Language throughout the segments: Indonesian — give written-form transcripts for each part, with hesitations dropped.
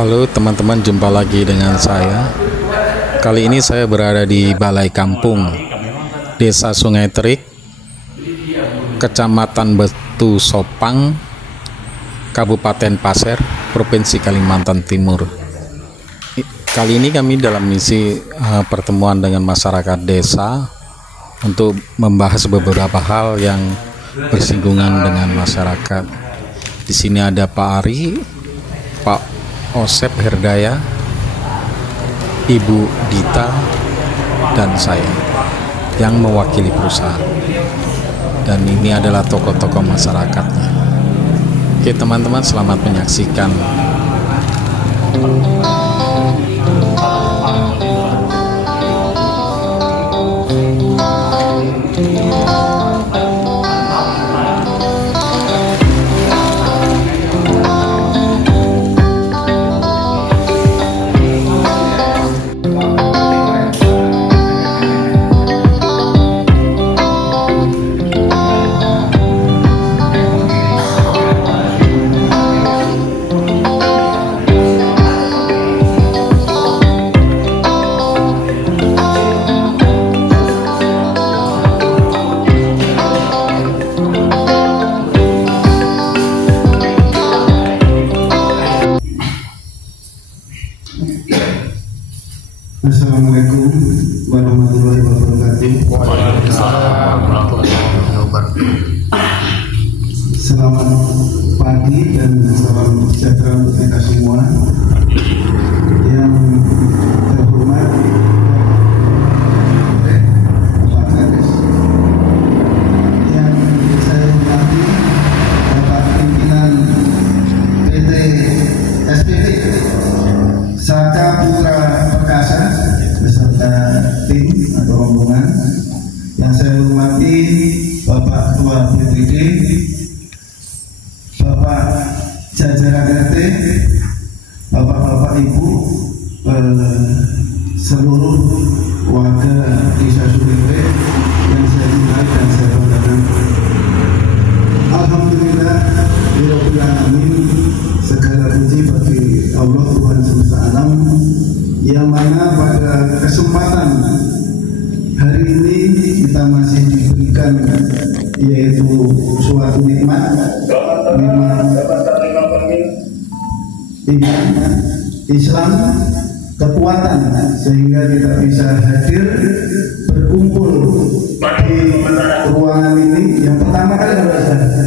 Halo teman-teman, jumpa lagi dengan saya. Kali ini saya berada di Balai Kampung Desa Sungai Terik, Kecamatan Batu Sopang, Kabupaten Pasir, Provinsi Kalimantan Timur. Kali ini kami dalam misi pertemuan dengan masyarakat desa untuk membahas beberapa hal yang bersinggungan dengan masyarakat. Di sini ada Pak Ari, Pak Osep Herdaya, Ibu Dita, dan saya yang mewakili perusahaan. Dan ini adalah tokoh-tokoh masyarakatnya. Oke teman-teman, selamat menyaksikan. Assalamualaikum warahmatullahi wabarakatuh. Selamat pagi dan salam sejahtera untuk kita semua. Yang terhormat Pak Kades, yang saya hormati Bapak Pimpinan PT SPT Saka Putra Perkasa beserta tim atau rombongan, yang saya hormati Bapak Ketua BPD, Bapak jajaran RT, Bapak-bapak Ibu, seluruh warga Desa Sungai Terik yang saya cintai dan saya banggakan. Alhamdulillah, Rabbil Alamin, segala puji bagi Allah Tuhan semesta alam, yang mana pada kesempatan hari ini kita masih diberikan yaitu suatu nikmat Islam, kekuatan, sehingga kita bisa hadir berkumpul di ruangan ini yang pertama kali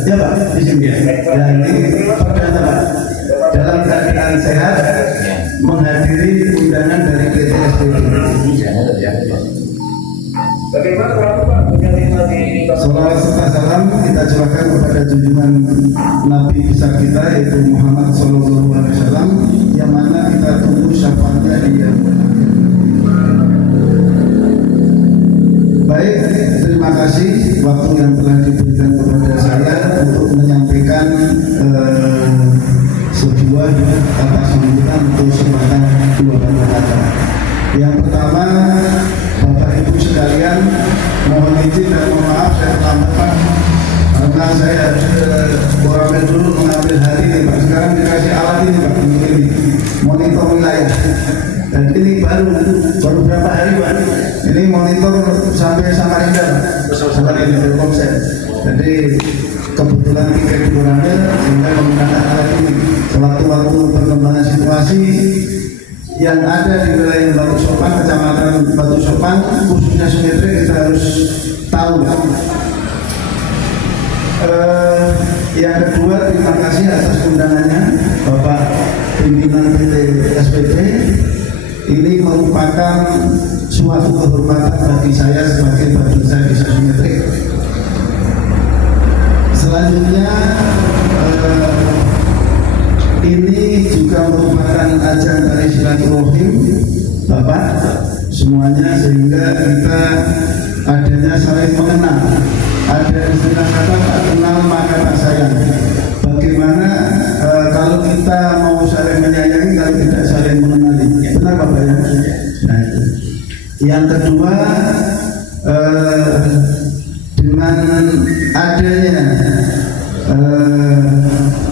ya Pak, di sini ya. Ya ini perdana Pak, dalam keadaan sehat menghadiri undangan dari PT SPT. Bagaimana Pak? Salawat serta salam kita curahkan kepada junjungan Nabi besar kita yaitu Muhammad Sallallahu Alaihi Wasallam, yang mana kita tunggu syafaatnya di yaumul akhir. Baik, terima kasih waktu yang telah diberikan kepada saya untuk menyampaikan sebuah kata sambutan untuk semacam dua kata. Yang pertama, Bapak Ibu sekalian, mohon izin dan mohon maaf saya terlambat karena saya harus ke Borabel dulu mengambil hari ini Pak. Sekarang dikasih alat ini Pak, ini monitor wilayah. Dan ini baru berapa hari Pak? Ini monitor sampai Samarinda Pak, ini Telkomsel. Jadi kebetulan tiket di Borabel sehingga menggunakan alat ini. Sewaktu-waktu perkembangan situasi yang ada di wilayah Batu Sopang, Kecamatan Batu Sopang, khususnya Sungai Terik, kita harus tahu. Yang kedua, terima kasih atas undangannya Bapak Pimpinan PT SPT. Ini merupakan suatu kehormatan bagi saya sebagai Babinsa Desa Sungai Terik. Selanjutnya, ini juga merupakan ajang tali silaturahim Bapak semuanya, sehingga kita adanya saling mengenal. Ada istilah kata tak kenal maka tak sayang. Bagaimana kalau kita mau saling menyayangi kalau tidak saling mengenali? Benar Bapak ya? Nah, itu. Yang kedua, dengan adanya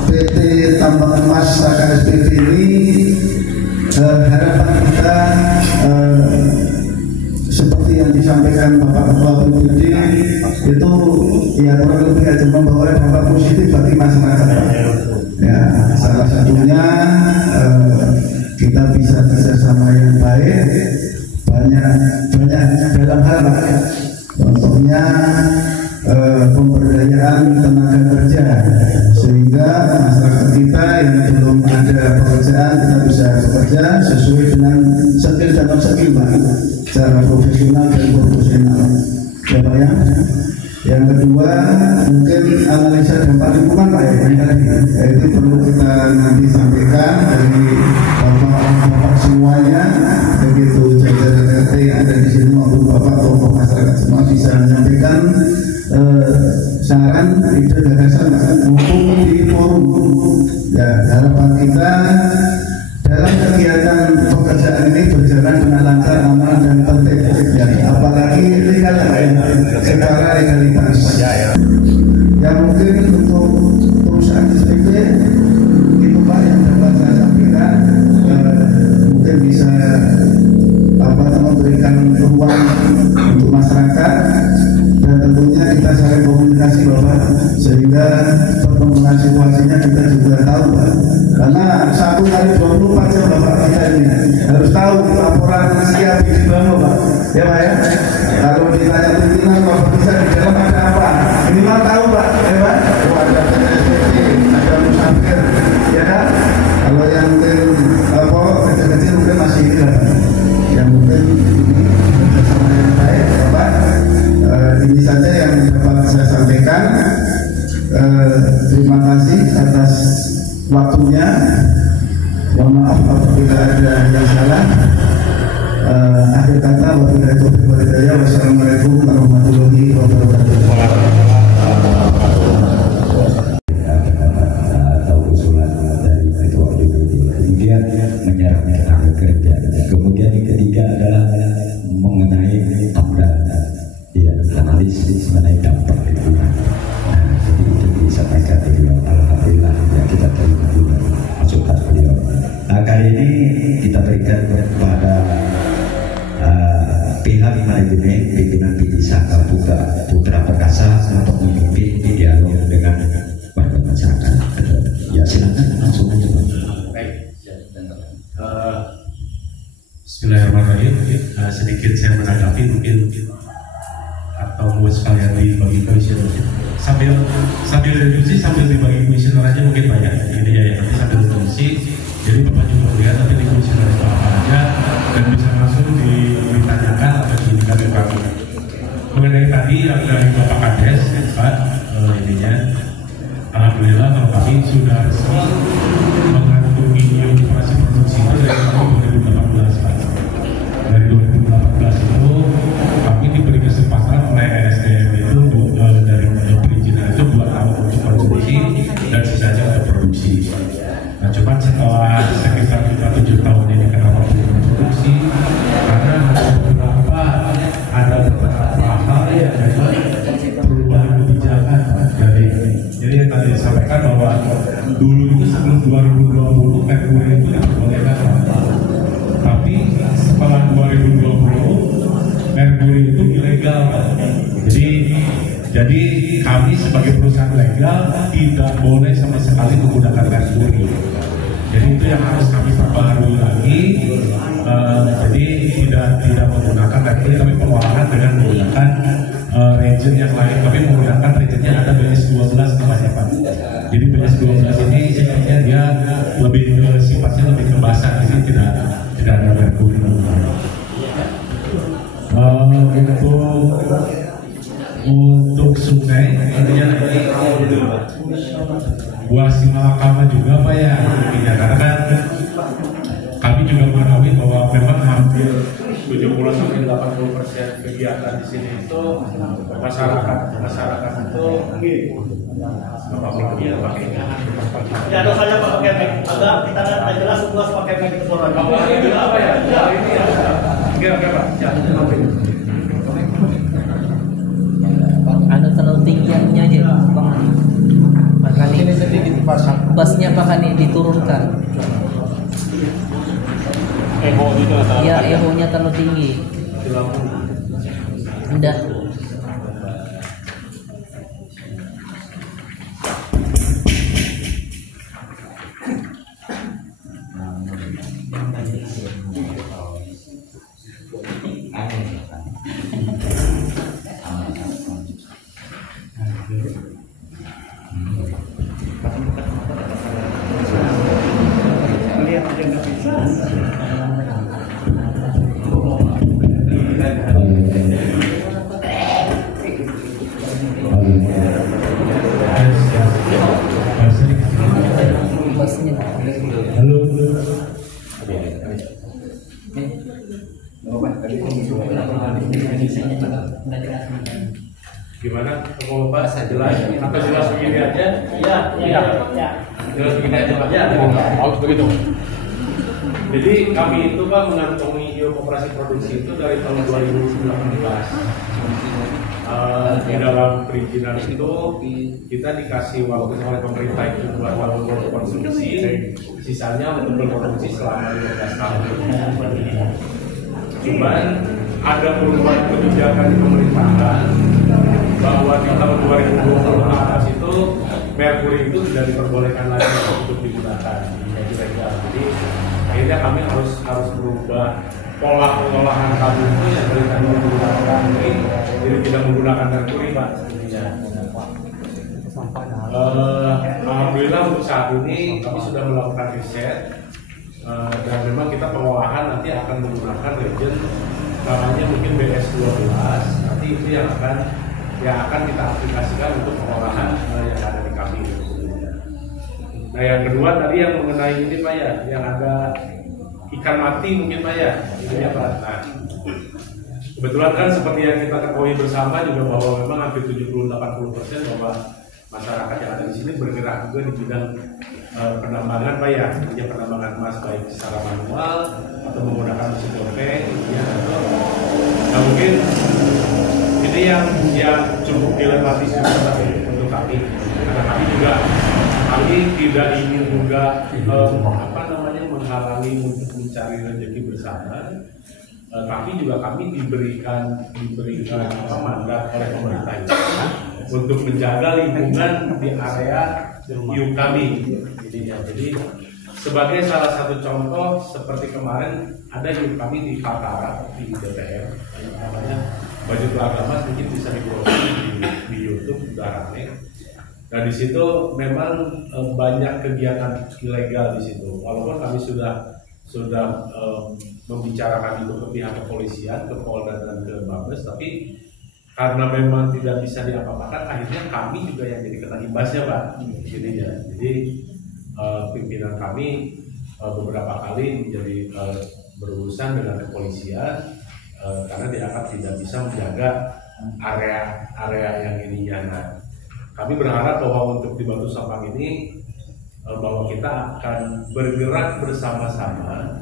PT Tambang Emas Saka SPT ini harapan kita seperti yang disampaikan Bapak Ketua BPD itu ya kurang lebih aja membawa dampak positif bagi masyarakat. Ya, salah satunya kita bisa kerjasama yang baik, banyak dalam hal, contohnya pemberdayaan tenaga kerja, sehingga masyarakat kita yang belum ada pekerjaan kita bisa bekerja sesuai dengan skill dan non-skill Pak, secara profesional dan profesional. Ya Pak ya. Yang kedua mungkin analisa dampak lingkungan Pak ya, itu perlu kita nanti sampaikan dari bapak semuanya, begitu jajaran RT yang ada di sini maupun bapak tokoh masyarakat semua bisa menyampaikan saran, ide, gagasan untuk di forum. Ya, harapan kita dalam kegiatan pekerjaan ini berjalan dengan lancar, aman dan tertib. Ya, apalagi legal secara legalitas. Yang mungkin untuk perusahaan SPP itu Pak yang dapat saya sampaikan, mungkin bisa memberikan ruang untuk masyarakat. Dan tentunya kita saling komunikasi Bapak, sehingga perkembangan situasinya kita juga tahu Pak. Karena 1 kali 24 jam Bapak kita ini harus tahu laporan siap di bawah Pak. Ya Pak ya. Kalau ditanya pimpinan Bapak bisa di dalam ada apa? Minimal tahu Pak. Ya Pak. Ada PSBB, ada musafir, ya kan? Kalau yang mungkin kecil-kecil mungkin masih tidak. Yang mungkin ini bersama yang baik Bapak. Ini saja yang dapat saya sampaikan. Terima kasih atas waktunya. Mohon maaf apabila ada yang salah. Akhir kata wabillahi taufiq wal hidayah. Wassalamualaikum warahmatullahi wabarakatuh. Atau usulan dari ketua DPD, kemudian menyerahnya tenaga kerja. Kemudian yang ketiga adalah mengenai amdal. Ya, analisis mengenai dampak lingkungan. Nah, jadi itu disampaikan beliau. Alhamdulillah ya, kita terima juga masukan beliau. Nah, kali ini kita berikan kepada pihak manajemen pimpinan PD Saka Putra Perkasa untuk memimpin dialog dengan warga masyarakat. Ya, silakan langsung aja. Baik, Bismillahirrahmanirrahim. Sedikit saya menanggapi mungkin atau mau sekalian dibagi kuesioner sambil diskusi sambil dibagi kuesioner aja mungkin banyak intinya ya, nanti sambil diskusi jadi Bapak juga lihat nanti di kuesioner itu apa aja dan bisa langsung ditanyakan atau diingatkan kami mengenai tadi yang dari Bapak Kades Pak. Intinya alhamdulillah kalau kami sudah resmi mengantungi operasi produksi itu dari tahun 2018 Pak. Dari 2018 itu kami diberi kesempatan oleh SDM itu dari perizinan itu 2 tahun untuk konsumsi dan sisanya untuk produksi. Nah, cuma setelah sekitar 7 tahun ini kenapa belum produksi? Karena ada beberapa hal yang perubahan kebijakan. Jadi yang tadi disampaikan bahwa dulu itu sebelum 2020 merkuri itu diperbolehkan, tapi setelah 2020 merkuri itu ilegal. Jadi kami sebagai perusahaan legal tidak boleh sama sekali menggunakan merkuri. Jadi itu yang harus kami perbaharui lagi. Jadi tidak menggunakan merkuri, tapi pengolahan dengan menggunakan region yang lain. Kami menggunakan regionnya ada BS12 namanya Pak. Jadi BS12 ini sifatnya dia sifatnya lebih ke basah, jadi tidak ada merkuri. Untuk sungai intinya buah Simalakama juga Pak ya, intinya karena kan kami juga mengetahui bahwa memang hampir 70-80% kegiatan di sini itu masyarakat itu ya ada saja pakai mic, agak kita nggak jelas luas pakai mic suara. Ini apa ya? Ini ya. Oke Pak. Anu terlalu tinggiannya aja Bang. Makanya ini sedikit dipasang. Bassnya Pak Hani diturunkan. eho itu atau Ya, eho-nya terlalu tinggi. Udah. Lihat aja nggak bisa. Bosnya. Gimana? Kalau Bapak saya jelas atau jelas begini aja? Iya, iya, iya. Jelas begini aja Pak? Ya. Harus begitu. Jadi kami itu Pak mengantongi izin operasi produksi itu dari tahun 2019. Di dalam perizinan itu kita dikasih waktu oleh pemerintah itu buat tahun berkonsumsi, sisanya untuk berproduksi selama 15 tahun. Cuman ada perubahan kebijakan di pemerintahan bahwa di tahun 2020 ke atas itu merkuri itu tidak diperbolehkan lagi untuk digunakan menjadi legal. Jadi akhirnya kami harus berubah pola pengolahan kami itu yang dari tadi menggunakan ini jadi tidak menggunakan merkuri Pak. Alhamdulillah untuk saat ini kami sudah melakukan riset dan memang kita pengolahan nanti akan menggunakan reagent namanya mungkin BS12, nanti itu yang akan kita aplikasikan untuk pengolahan yang ada di kami. Nah yang kedua tadi yang mengenai ini Pak ya, yang ada ikan mati mungkin Pak ya, itu ya Pak. Nah, kebetulan kan seperti yang kita ketahui bersama juga bahwa memang hampir 70-80% bahwa masyarakat yang ada di sini bergerak juga di bidang penambangan Pak ya, penambangan emas baik secara manual atau menggunakan mesin topeng, ya. Nah mungkin ini yang cukup dilematis juga untuk kami, karena kami tidak ingin juga menghalangi untuk mencari rezeki bersama. Tapi juga kami diberikan mandat oleh pemerintah untuk menjaga lingkungan di area hiup kami. Jadi sebagai salah satu contoh seperti kemarin ada hiup kami di Kaltara di DPR, namanya Baju Telaga Mas, mungkin bisa dibrowsing di YouTube sudah rame. Nah di situ memang banyak kegiatan ilegal di situ. Walaupun kami sudah membicarakan itu ke pihak kepolisian, ke Polda dan ke Mabes, tapi karena memang tidak bisa diapa-apakan, akhirnya kami juga yang jadi kena imbasnya Pak. Jadi pimpinan kami beberapa kali menjadi berurusan dengan kepolisian karena dianggap tidak bisa menjaga area yang ininya. Nah, kami berharap bahwa untuk di Batu Sampang ini bahwa kita akan bergerak bersama-sama,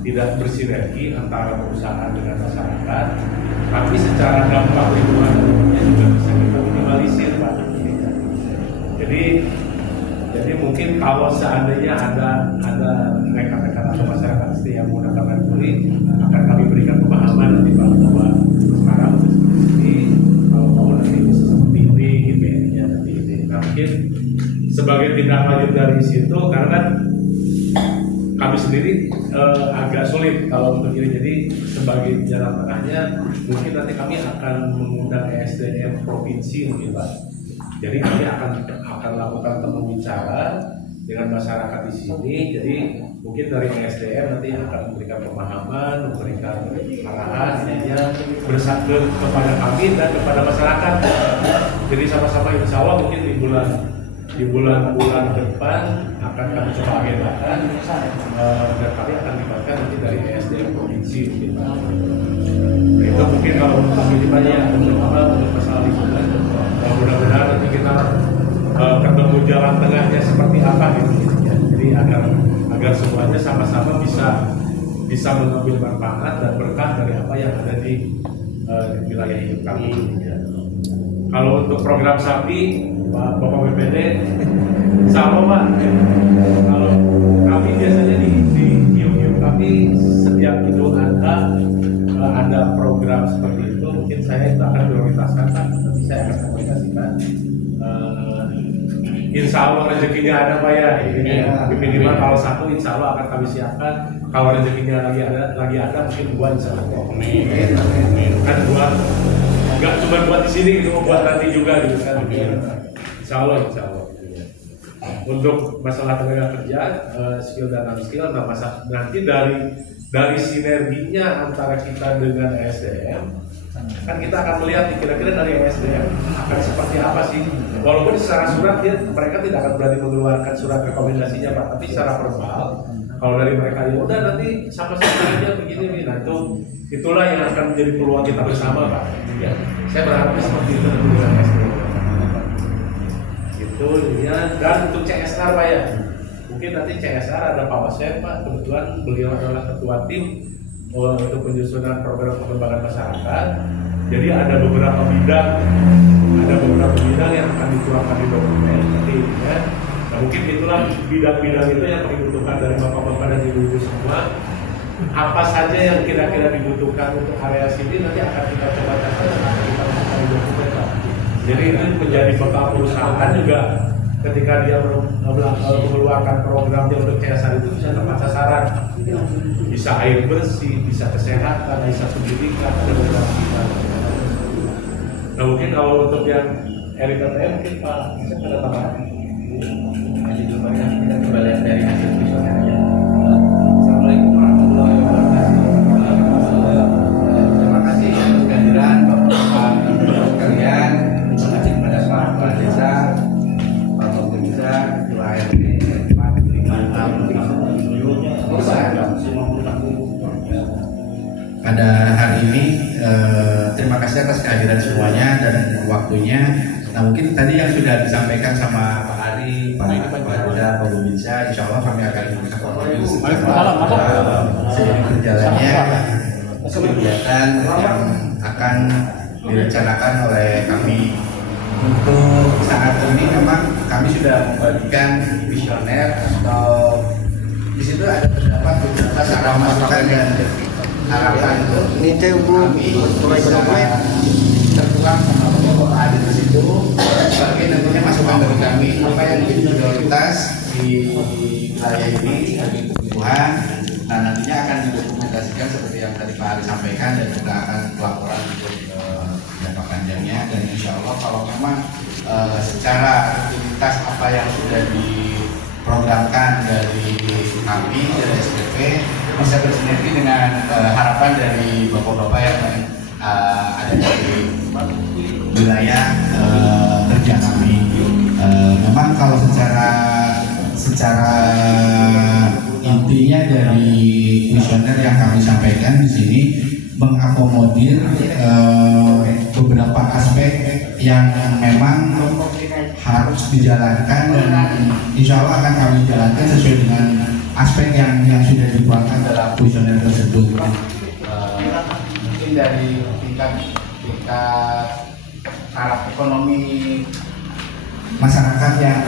tidak bersinergi antara perusahaan dengan masyarakat, tapi secara dampak lingkungannya juga bisa kita minimalisir Pak. Jadi mungkin kalau seandainya ada rekan-rekan atau masyarakat yang menggunakan merkuri, akan kami berikan pemahaman nanti Pak bahwa sekarang ini kalau mau nanti bisa seperti ini, IPN-nya nanti ini. Nah, mungkin sebagai tindak lanjut dari situ, karena kan kami sendiri agak sulit kalau untuk ini. Jadi sebagai jalan tengahnya, mungkin nanti kami akan mengundang ESDM provinsi mungkin Pak. Jadi kami akan lakukan temu bicara dengan masyarakat di sini. Jadi mungkin dari ESDM nanti akan memberikan pemahaman, memberikan arahan bersatu kepada kami dan kepada masyarakat. Jadi sama-sama insya Allah mungkin di bulan depan akan kami coba agendakan dan kami akan libatkan nanti dari ESDM provinsi mungkin Pak. Itu mungkin kalau untuk ini banyak untuk masalah lingkungan. Mudah-mudahan nanti kita ketemu jalan tengahnya seperti apa gitu ya. Jadi agar semuanya sama-sama bisa mengambil manfaat dan berkah dari apa yang ada di wilayah hidup kami. Ya. Kalau untuk program sapi, Bapak BPD, sama Pak. Kalau kami biasanya di hiup kami Tapi setiap Idul Adha ada program seperti itu, mungkin saya itu akan prioritaskan Pak. Nanti saya akan komunikasikan. Insya Allah rezekinya ada Pak ya. Ini minimal kalau satu Insya Allah akan kami siapkan. Kalau rezekinya lagi ada mungkin dua Insya Allah. Amin. Kan buat nggak cuma buat di sini gitu, buat nanti juga gitu kan. Insya Allah. Untuk masalah tenaga kerja, skill dan non skill, nah nanti dari sinerginya antara kita dengan SDM, kan kita akan melihat kira-kira dari SDM akan seperti apa sih. Walaupun secara surat mereka tidak akan berani mengeluarkan surat rekomendasinya Pak, tapi secara verbal kalau dari mereka ya udah nanti sama-sama aja begini. Nah itulah yang akan menjadi peluang kita bersama Pak. Ya, saya berharap seperti itu dengan SDM. Itu ya. Dan untuk CSR Pak ya, mungkin nanti CSR ada Pak Wasep Pak, kebetulan beliau adalah ketua tim untuk penyusunan program pengembangan masyarakat. Jadi ada beberapa bidang yang akan dituangkan di dokumen nanti ya. Nah mungkin itulah bidang-bidang itu yang dibutuhkan dari bapak-bapak dan ibu-ibu semua. Apa saja yang kira-kira dibutuhkan untuk area sini nanti akan kita coba catat dan akan kita masukkan di dokumen Pak. Jadi itu menjadi bekal perusahaan juga ketika dia mengeluarkan programnya untuk CSR itu bisa tepat sasaran. Bisa air bersih, bisa kesehatan, bisa pendidikan, ada beberapa bidang. Nah mungkin kalau untuk yang RIPTM mungkin Pak bisa ada tambahan. Kita coba lihat dari hasil visionernya. Assalamualaikum warahmatullahi wabarakatuh. Terima kasih atas kehadiran Bapak sekalian. Terima kasih kepada Pak Kepala Desa, Pak Pemirsa, Ketua RT, Pak Liman, pada hari ini terima kasih atas kehadiran semuanya dan waktunya. Nah mungkin tadi yang sudah disampaikan sama Pak Ari, Pak Deda, Pak Bubinsa, Insya Allah kami akan mengakomodir seiring berjalannya kegiatan yang akan direncanakan oleh kami. Untuk saat ini memang kami sudah membagikan visioner atau di situ ada terdapat beberapa saran masukan dan harapan kami tertuang sama Bapak ada di situ sebagai tentunya masukan dari kami apa yang menjadi prioritas di wilayah ini bagi kebutuhan. Nah nantinya akan didokumentasikan seperti yang tadi Pak Ari sampaikan dan juga akan pelaporan untuk jangka panjangnya. Dan insya Allah kalau memang secara aktivitas apa yang sudah diprogramkan dari kami dari SPP bisa bersinergi dengan harapan dari bapak-bapak yang ada di wilayah kerja kami. Memang kalau secara intinya dari visioner yang kami sampaikan di sini mengakomodir beberapa aspek yang memang harus dijalankan dan insya Allah akan kami jalankan sesuai dengan aspek yang sudah dituangkan dalam visioner tersebut. Mungkin dari tingkat taraf ekonomi masyarakat yang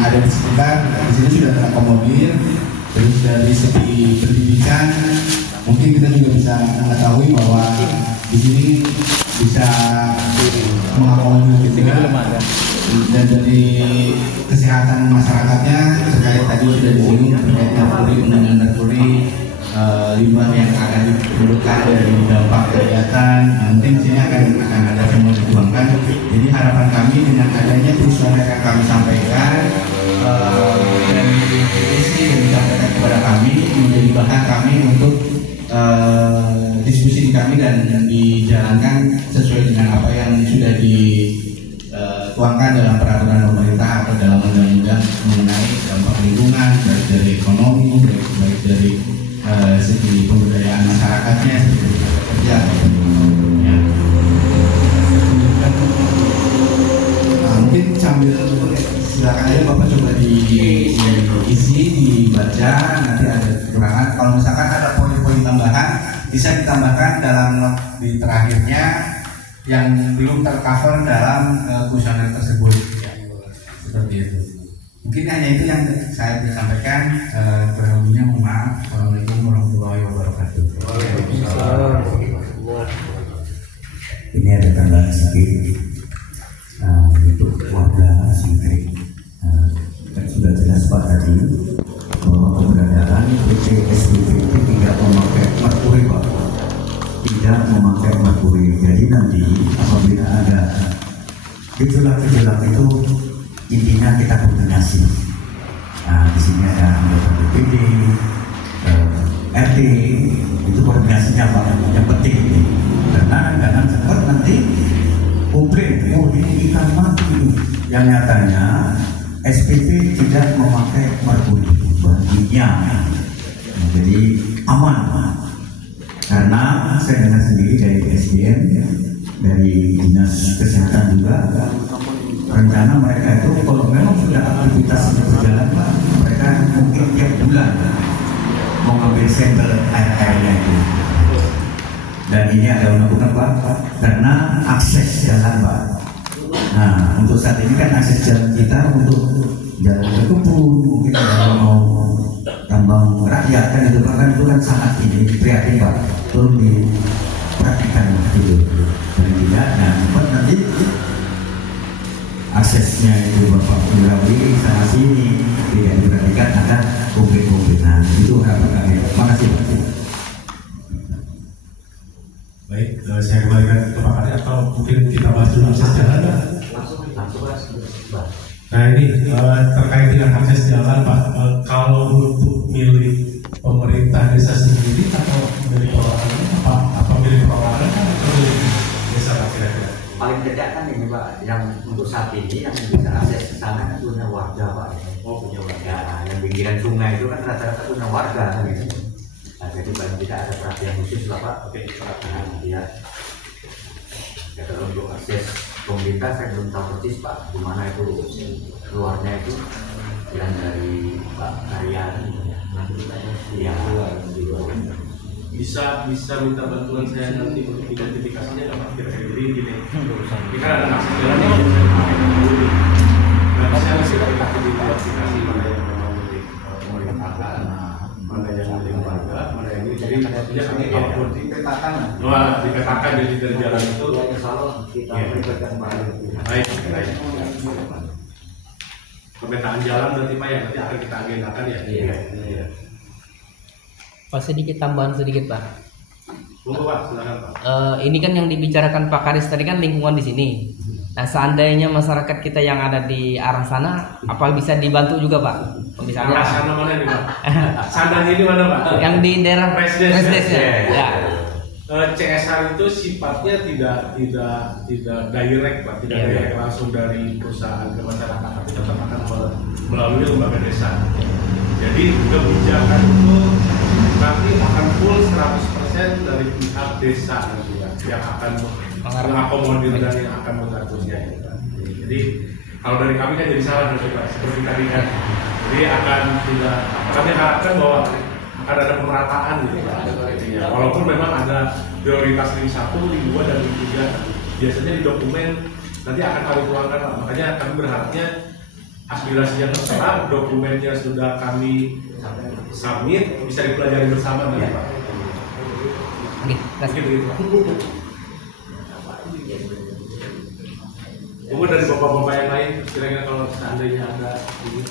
ada di sekitar, di sini sudah terakomodir. Terus dari segi pendidikan, mungkin kita juga bisa mengetahui bahwa di sini bisa mengakomodir juga. Dan dari kesehatan masyarakatnya terkait tadi sudah disinggung terkait merkuri, undangan merkuri, limbah yang akan ditimbulkan dari dampak kegiatan. Mungkin di sini akan ada semua dituangkan. Jadi harapan kami dengan adanya perusahaan yang kami sampaikan dan isi yang disampaikan kepada kami menjadi bahan kami untuk diskusi di kami dan dijalankan sesuai dengan apa yang sudah dituangkan dalam peraturan pemerintah atau dalam undang-undang mengenai dampak lingkungan, baik dari ekonomi, baik dari segi pemberdayaan masyarakatnya, seperti kerja. Ya. Nah, mungkin sambil silakan aja Bapak coba diisi, dibaca, nanti ada kekurangan. Kalau misalkan ada poin-poin tambahan, bisa ditambahkan dalam di terakhirnya yang belum tercover dalam kuesioner tersebut. Ya, seperti itu. Mungkin hanya itu yang saya bisa sampaikan. Terlebihnya mohon maaf. Assalamualaikum warahmatullahi wabarakatuh. Ini ada tambahan sedikit untuk warga Singkrik. Sudah jelas Pak tadi bahwa keberadaan PT SPP itu tidak memakai merkuri Pak, tidak memakai merkuri. Jadi nanti apabila ada gejolak-gejolak itu intinya kita koordinasi. Di sini ada anggota DPD, RT, itu koordinasinya Pak yang penting ini. Karena jangan sempat nanti komplain, ini ikan mati. Yang nyatanya SPP tidak memakai merkuri baginya, jadi aman. Karena saya dengar sendiri dari SDM, dari Dinas Kesehatan juga, rencana mereka itu kalau memang sudah aktivitas berjalan, mereka mungkin tiap bulan mau ngambil sampel air-airnya itu. Dan ini ada undang-undang Pak, karena akses jalan Pak. Nah, untuk saat ini kan akses jalan kita untuk jalan ke kebun, mungkin kalau mau tambang rakyat kan itu kan sangat ini prihatin Pak, tolong diperhatikan gitu. Dan tidak, nah cepat nanti aksesnya itu Bapak Purawi sana sini tidak diperhatikan, ada komplain-komplain. Nah, itu harapan kami. Terima kasih Pak. Baik, saya kembalikan ke Pak Kade atau mungkin kita bahas dulu akses jalan Pak? Nah ini terkait dengan akses jalan Pak, kalau untuk milik pemerintah desa sendiri atau milik perorangan apa milik perorangan atau milik desa Pak kira-kira? Paling tidak kan ini Pak, yang untuk saat ini yang bisa akses ke sana kan punya warga Pak. Oh punya warga. Ya, yang pinggiran sungai itu kan rata-rata punya warga kan gitu. Nah, jadi paling tidak ada perhatian khusus lah Pak. Oke, Nah, ya. Ya, kalau untuk akses pemerintah saya belum tahu persis Pak, di mana itu keluarnya itu yang dari Pak Karyan. Ya, bisa minta bantuan saya nanti untuk identifikasinya nggak Pak? Kira-kira jadi gini, ini kan ada akses jalannya nggak bisa dipakai dulu. Nggak bisa identifikasi mana yang memang milik pemerintah, mana yang milik warga, mana yang milik. Jadi maksudnya kami kalaupun dipetakan jadi dari jalan itu. kita berikan Baik. Pemetaan jalan berarti Pak ya, nanti akan kita agendakan ya. Iya. Pak, sedikit tambahan sedikit Pak. Monggo Pak, silakan Pak. Ini kan yang dibicarakan Pak Karis tadi kan lingkungan di sini. Nah, seandainya masyarakat kita yang ada di arah sana, apa bisa dibantu juga Pak? Misalnya sana mana nih Pak? Sananya di mana Pak? yang di daerah Presdesnya. Ya. CSR itu sifatnya tidak direct Pak, tidak direct langsung dari perusahaan ke masyarakat, tapi tetap akan melalui lembaga desa. Jadi kebijakan itu nanti akan full 100% dari pihak desa nanti ya, yang akan mengakomodir dan yang akan mengaturnya. Jadi kalau dari kami kan jadi salah Pak, seperti tadi kan. Jadi akan tidak, kami harapkan bahwa akan ada pemerataan gitu Pak. Ya, walaupun memang ada prioritas ring 1, ring 2 dan ring 3 biasanya di dokumen nanti akan kami tuangkan Pak. Makanya kami berharapnya aspirasinya terserah, dokumennya sudah kami submit, bisa dipelajari bersama nanti Pak. Mungkin begitu Pak. Tunggu dari bapak-bapak yang lain, kira-kira kalau seandainya ada ini.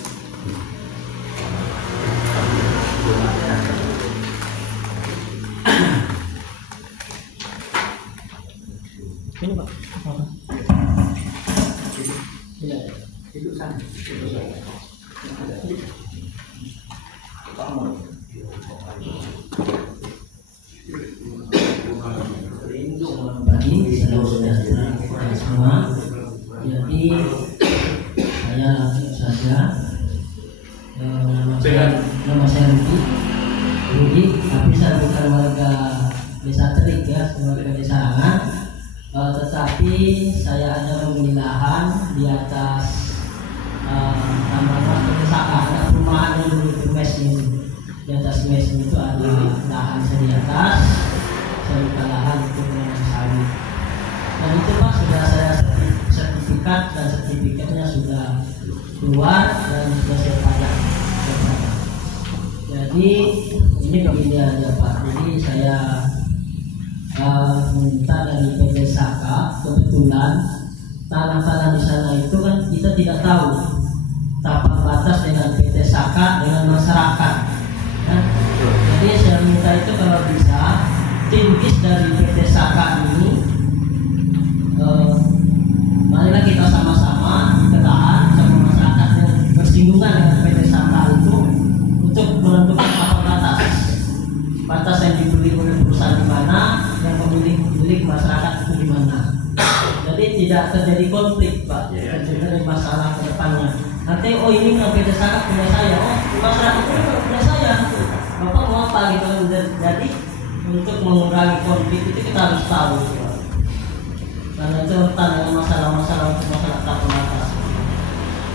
Ini Pak. itu sana. Pagi, saudara-saudara semua. Jadi saya langsung saja. Nama saya Rudi, tapi saya bukan warga desa Terik ya, warga desa Angan. Tetapi saya ada memilih lahan di atas ada perumahan yang dulu itu mes ini. Di atas mes itu ada lahan saya di atas, saya buka lahan untuk menanam sawit. Dan itu Pak sudah saya sertifikat dan sertifikatnya sudah keluar dan Jadi ini begini aja Pak. Jadi saya minta dari PT Saka, kebetulan tanah-tanah di sana itu kan kita tidak tahu tapak batas dengan PT Saka dengan masyarakat. Ya. Jadi saya minta itu kalau bisa tim bis dari PT Saka ini, marilah kita sama-sama ketaan sama masyarakat yang bersinggungan dengan PT Saka itu untuk menentukan tapak batas yang dibeli oleh perusahaan di mana, yang pemilik masyarakat itu di mana. Jadi tidak terjadi konflik Pak, terjadi masalah ke depannya. Nanti ini nggak PT Saka punya saya, masyarakat itu punya saya, Bapak mau apa gitu. Jadi untuk mengurangi konflik itu kita harus tahu. Karena itu rentan dengan masalah-masalah untuk masyarakat terbatas.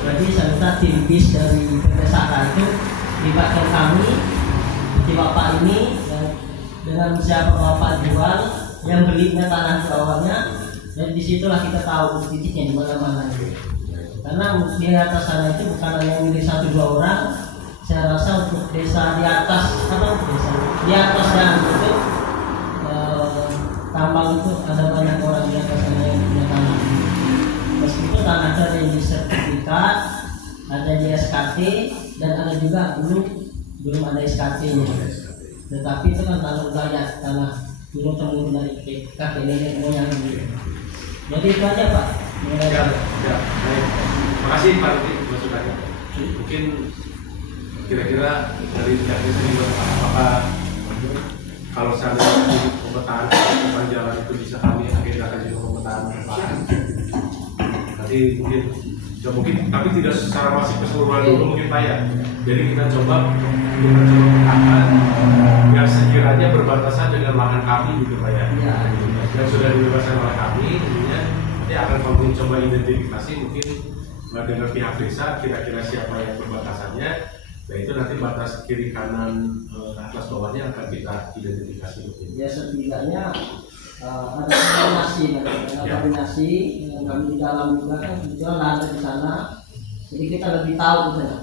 Jadi saya minta tim bis dari PT Saka itu libatkan kami, di Bapak ini dengan siapa Bapak jual, yang belinya tanah bawahnya, dan disitulah kita tahu titiknya di mana-mana itu. Karena di atas sana itu bukan hanya milik 1-2 orang. Saya rasa untuk desa di atas di atas dan itu tambang itu ada banyak orang di atas sana yang punya tanah. Meskipun tanah ada yang di sertifikat, ada di SKT, dan ada juga belum ada SKT-nya. Tetapi itu kan tanah wilayah, tanah turun temurun dari kakek nenek moyang gitu. Jadi itu aja Pak. Ya, baik. Makasih Pak Ruki masukannya. Mungkin kira-kira dari pihak desa juga apakah kalau seandainya pemetaan jalan itu bisa kami agendakan juga pemetaan lahan. Nanti mungkin tapi tidak secara masif keseluruhan dulu mungkin Pak ya. Jadi kita coba petakan yang sekiranya berbatasan dengan lahan kami gitu Pak ya. Yang sudah dibebaskan oleh kami, tentunya nanti akan kami coba identifikasi mungkin dengan pihak desa kira-kira siapa yang berbatasannya. Nah itu nanti batas kiri kanan atas bawahnya akan kita identifikasi mungkin. Ya setidaknya ada koordinasi yang kami di dalam juga kan kebetulan ada di sana. Jadi kita lebih tahu gitu ya.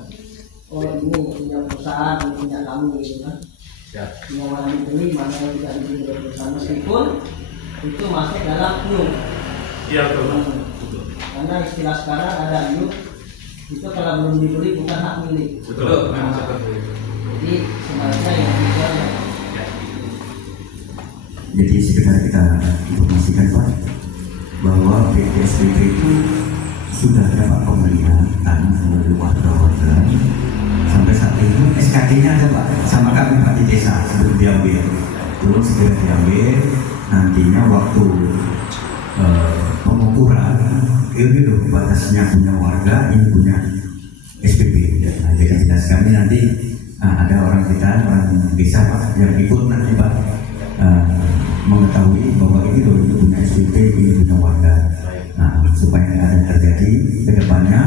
Oh ini punya perusahaan, ini punya kami gitu kan. Ya. Yang mana dibeli, mana yang tidak dibeli oleh perusahaan, meskipun itu masuk dalam NUK. Iya betul. Karena istilah sekarang ada NUK, itu kalau belum dibeli bukan hak milik. Betul. Jadi sebenarnya yang dijual. Jadi sekedar kita informasikan Pak bahwa PSBB itu sudah dapat pembelian tanah oleh warga-warga. Sampai saat itu SKT-nya ada Pak, sama kami Pak di desa sebelum diambil. Terus segera diambil, nantinya waktu pengukuran ini loh batasnya punya warga, ini punya SPB. Nah, jadi jelas kami nanti ada orang desa Pak yang ikut nanti Pak mengetahui bahwa ini loh itu punya SPB, ini punya warga. Nah, supaya tidak ada terjadi ke depannya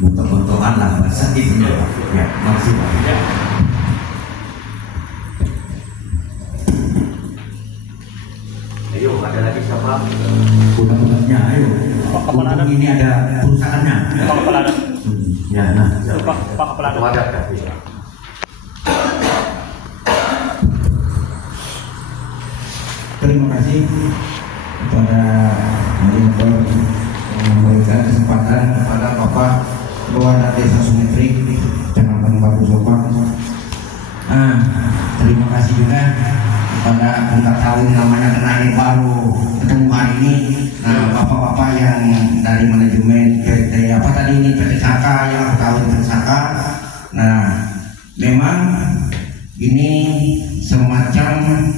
bentuk-bentukan lah bahasa itu Pak. Ya, makasih Pak. Ya. Ayo, ada lagi siapa? Undang-undangnya, ayo. Untuk ini ada perusahaannya. Pak Kepala Adat. Ya, nah. Pak Kepala Adat. Terima kasih kepada moderator yang memberikan kesempatan kepada Bapak Ketua Desa Sumetri Kecamatan Batu Sopang. Terima kasih juga kepada kita tahu namanya kenali baru ketemu hari ini. Nah, bapak-bapak yang dari manajemen PT apa tadi ini PT Saka yang tahu PT Saka. Nah, memang ini semacam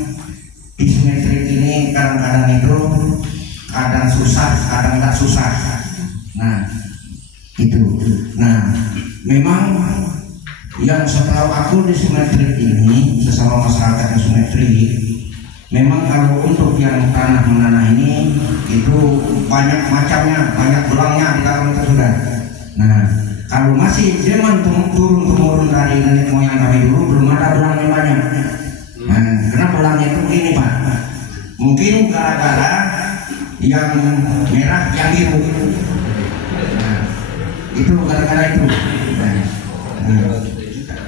Ismetrik ini kadang-kadang itu kadang susah, kadang tak susah. Nah, itu. Nah, memang yang setahu aku di Sumetrik ini sesama masyarakat yang Sumetrik, memang kalau untuk yang tanah menanah ini itu banyak macamnya, banyak belangnya di dalam itu sudah. Nah, kalau masih zaman turun-temurun dari nenek moyang kami dulu belum ada belangnya banyak. Nah, karena belangnya itu begini Pak, mungkin gara-gara yang merah yang biru. Nah, itu gara-gara itu.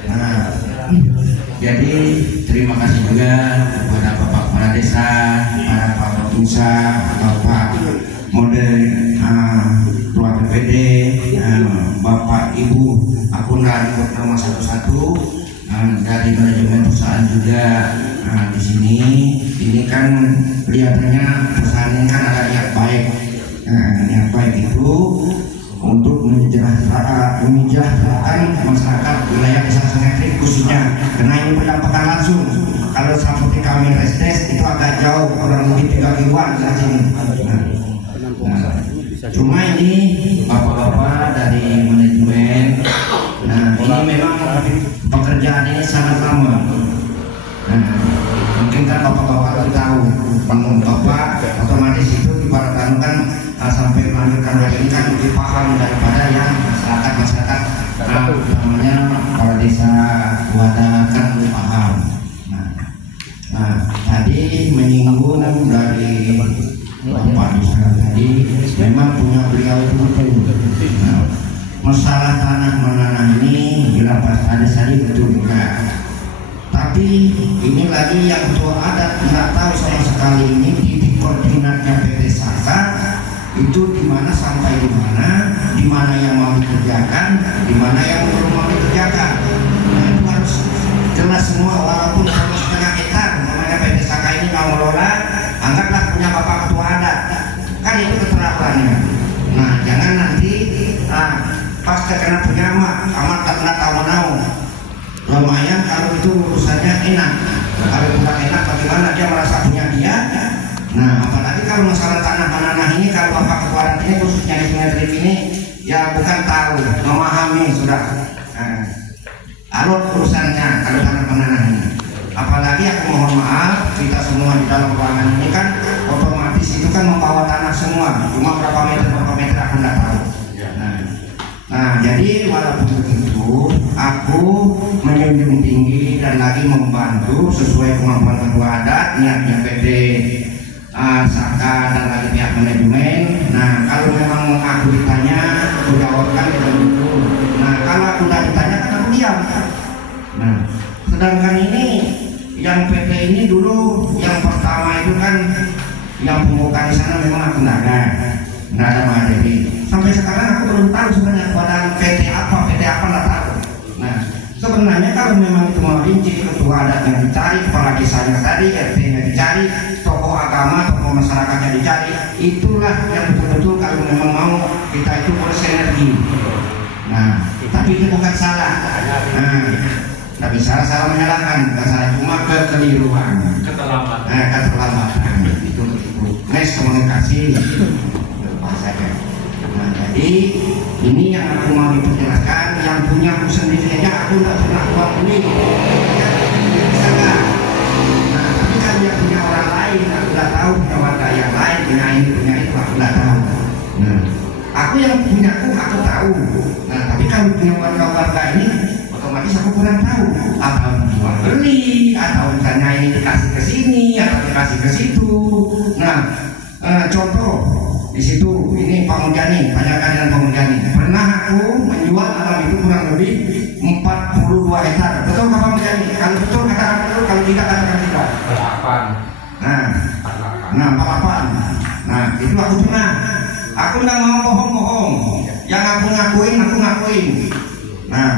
Nah, Jadi terima kasih juga kepada Bapak Kepala Desa, para Pak Bungsa, Bapak Model Ketua PPD, Bapak Ibu akuntan nomor 11 dari manajemen perusahaan juga. Di sini ini kan kelihatannya perusahaan ini kan ada niat baik. Niat baik itu untuk menyejahterakan masyarakat wilayah Desa Sungai Trik khususnya, karena ini berdampak langsung. Kalau seperti kami Resdes itu agak jauh, kurang lebih 3 kiloan dari sini. Cuma ini bapak-bapak dari manajemen, ini memang pekerjaan ini sangat lama. Mungkin kan bapak-bapak itu tahu, bapak otomatis itu ibaratkan kan sampai melahirkan hari ini kan lebih paham daripada yang masyarakat namanya kepala desa wadah kan lebih paham. Tadi menyinggung dari Bapak Desa tadi memang punya beliau itu masalah tanah menanah ini bila pas ada tadi betul juga. Tapi ini lagi yang ketua adat nggak tahu sama sekali ini di koordinatnya PT Saka itu di mana sampai di mana yang mau dikerjakan, di mana yang belum mau dikerjakan. Nah, itu harus jelas semua, walaupun 1,5 hektar namanya PT Saka ini mau ngelola, anggaplah punya Bapak Ketua Adat, kan itu keteraturannya. Nah, jangan nanti pas terkena penyamak, amat tak pernah tahu-tahu. Lumayan kalau itu urusannya enak. Kalau kurang enak bagaimana dia merasa punya dia. Nah, apalagi kalau masalah tanah ini, kalau Bapak Ketua Adat ini khususnya di Sungai Trik ini ya bukan tahu, memahami sudah. Alur urusannya kalau tanah ini. Apalagi aku mohon maaf, kita semua di dalam ruangan ini kan otomatis itu kan membawa tanah semua, cuma berapa meter aku nggak tahu. Nah, jadi walaupun begitu, aku menjunjung tinggi dan lagi membantu sesuai kemampuan ketua adat, niatnya PT Saka dan lagi pihak manajemen. Nah, kalau memang aku ditanya, aku jawabkan dengan itu. Nah, kalau aku tidak ditanya kan aku diam. Nah, sedangkan ini yang PT ini dulu yang pertama itu kan yang pembuka di sana memang aku nggak ada materi. Sampai sekarang aku belum tahu sebenarnya pada PT apa nggak tahu. Nah, sebenarnya kalau memang itu mau rinci, ketua adatnya dicari, kepala desanya tadi, RT-nya dicari, tokoh agama, tokoh masyarakatnya dicari, itulah yang betul-betul kalau memang mau kita itu bersinergi. Nah, tapi itu bukan salah. Nah, tapi salah menyalahkan, bukan salah, cuma kekeliruan, keterlambatan. Itu miskomunikasi. Bahasanya. Nah, jadi ini yang aku mau diperjelaskan, yang punya aku sendiri aja aku nggak pernah uang beli. Bisa nggak? Nah, tapi kan yang punya orang lain, aku nggak tahu, punya warga yang lain, punya ini, punya itu, aku nggak tahu. Nah, aku yang punya aku tahu. Nah, tapi kalau punya warga ini, otomatis aku kurang tahu. Atau jual beli, atau misalnya ini dikasih ke sini, atau dikasih ke situ. Nah, contoh. Di situ ini Pak Mujani, banyak dengan Pak Mujani. Pernah aku menjual alam itu kurang lebih 42 hektar. Betul nggak Pak Mujani? Kalau betul katakan betul, kalau tidak katakan tidak. 48. Nah 48. Nah itu aku pernah. Aku nggak mau bohong-bohong. Yang aku ngakuin. Nah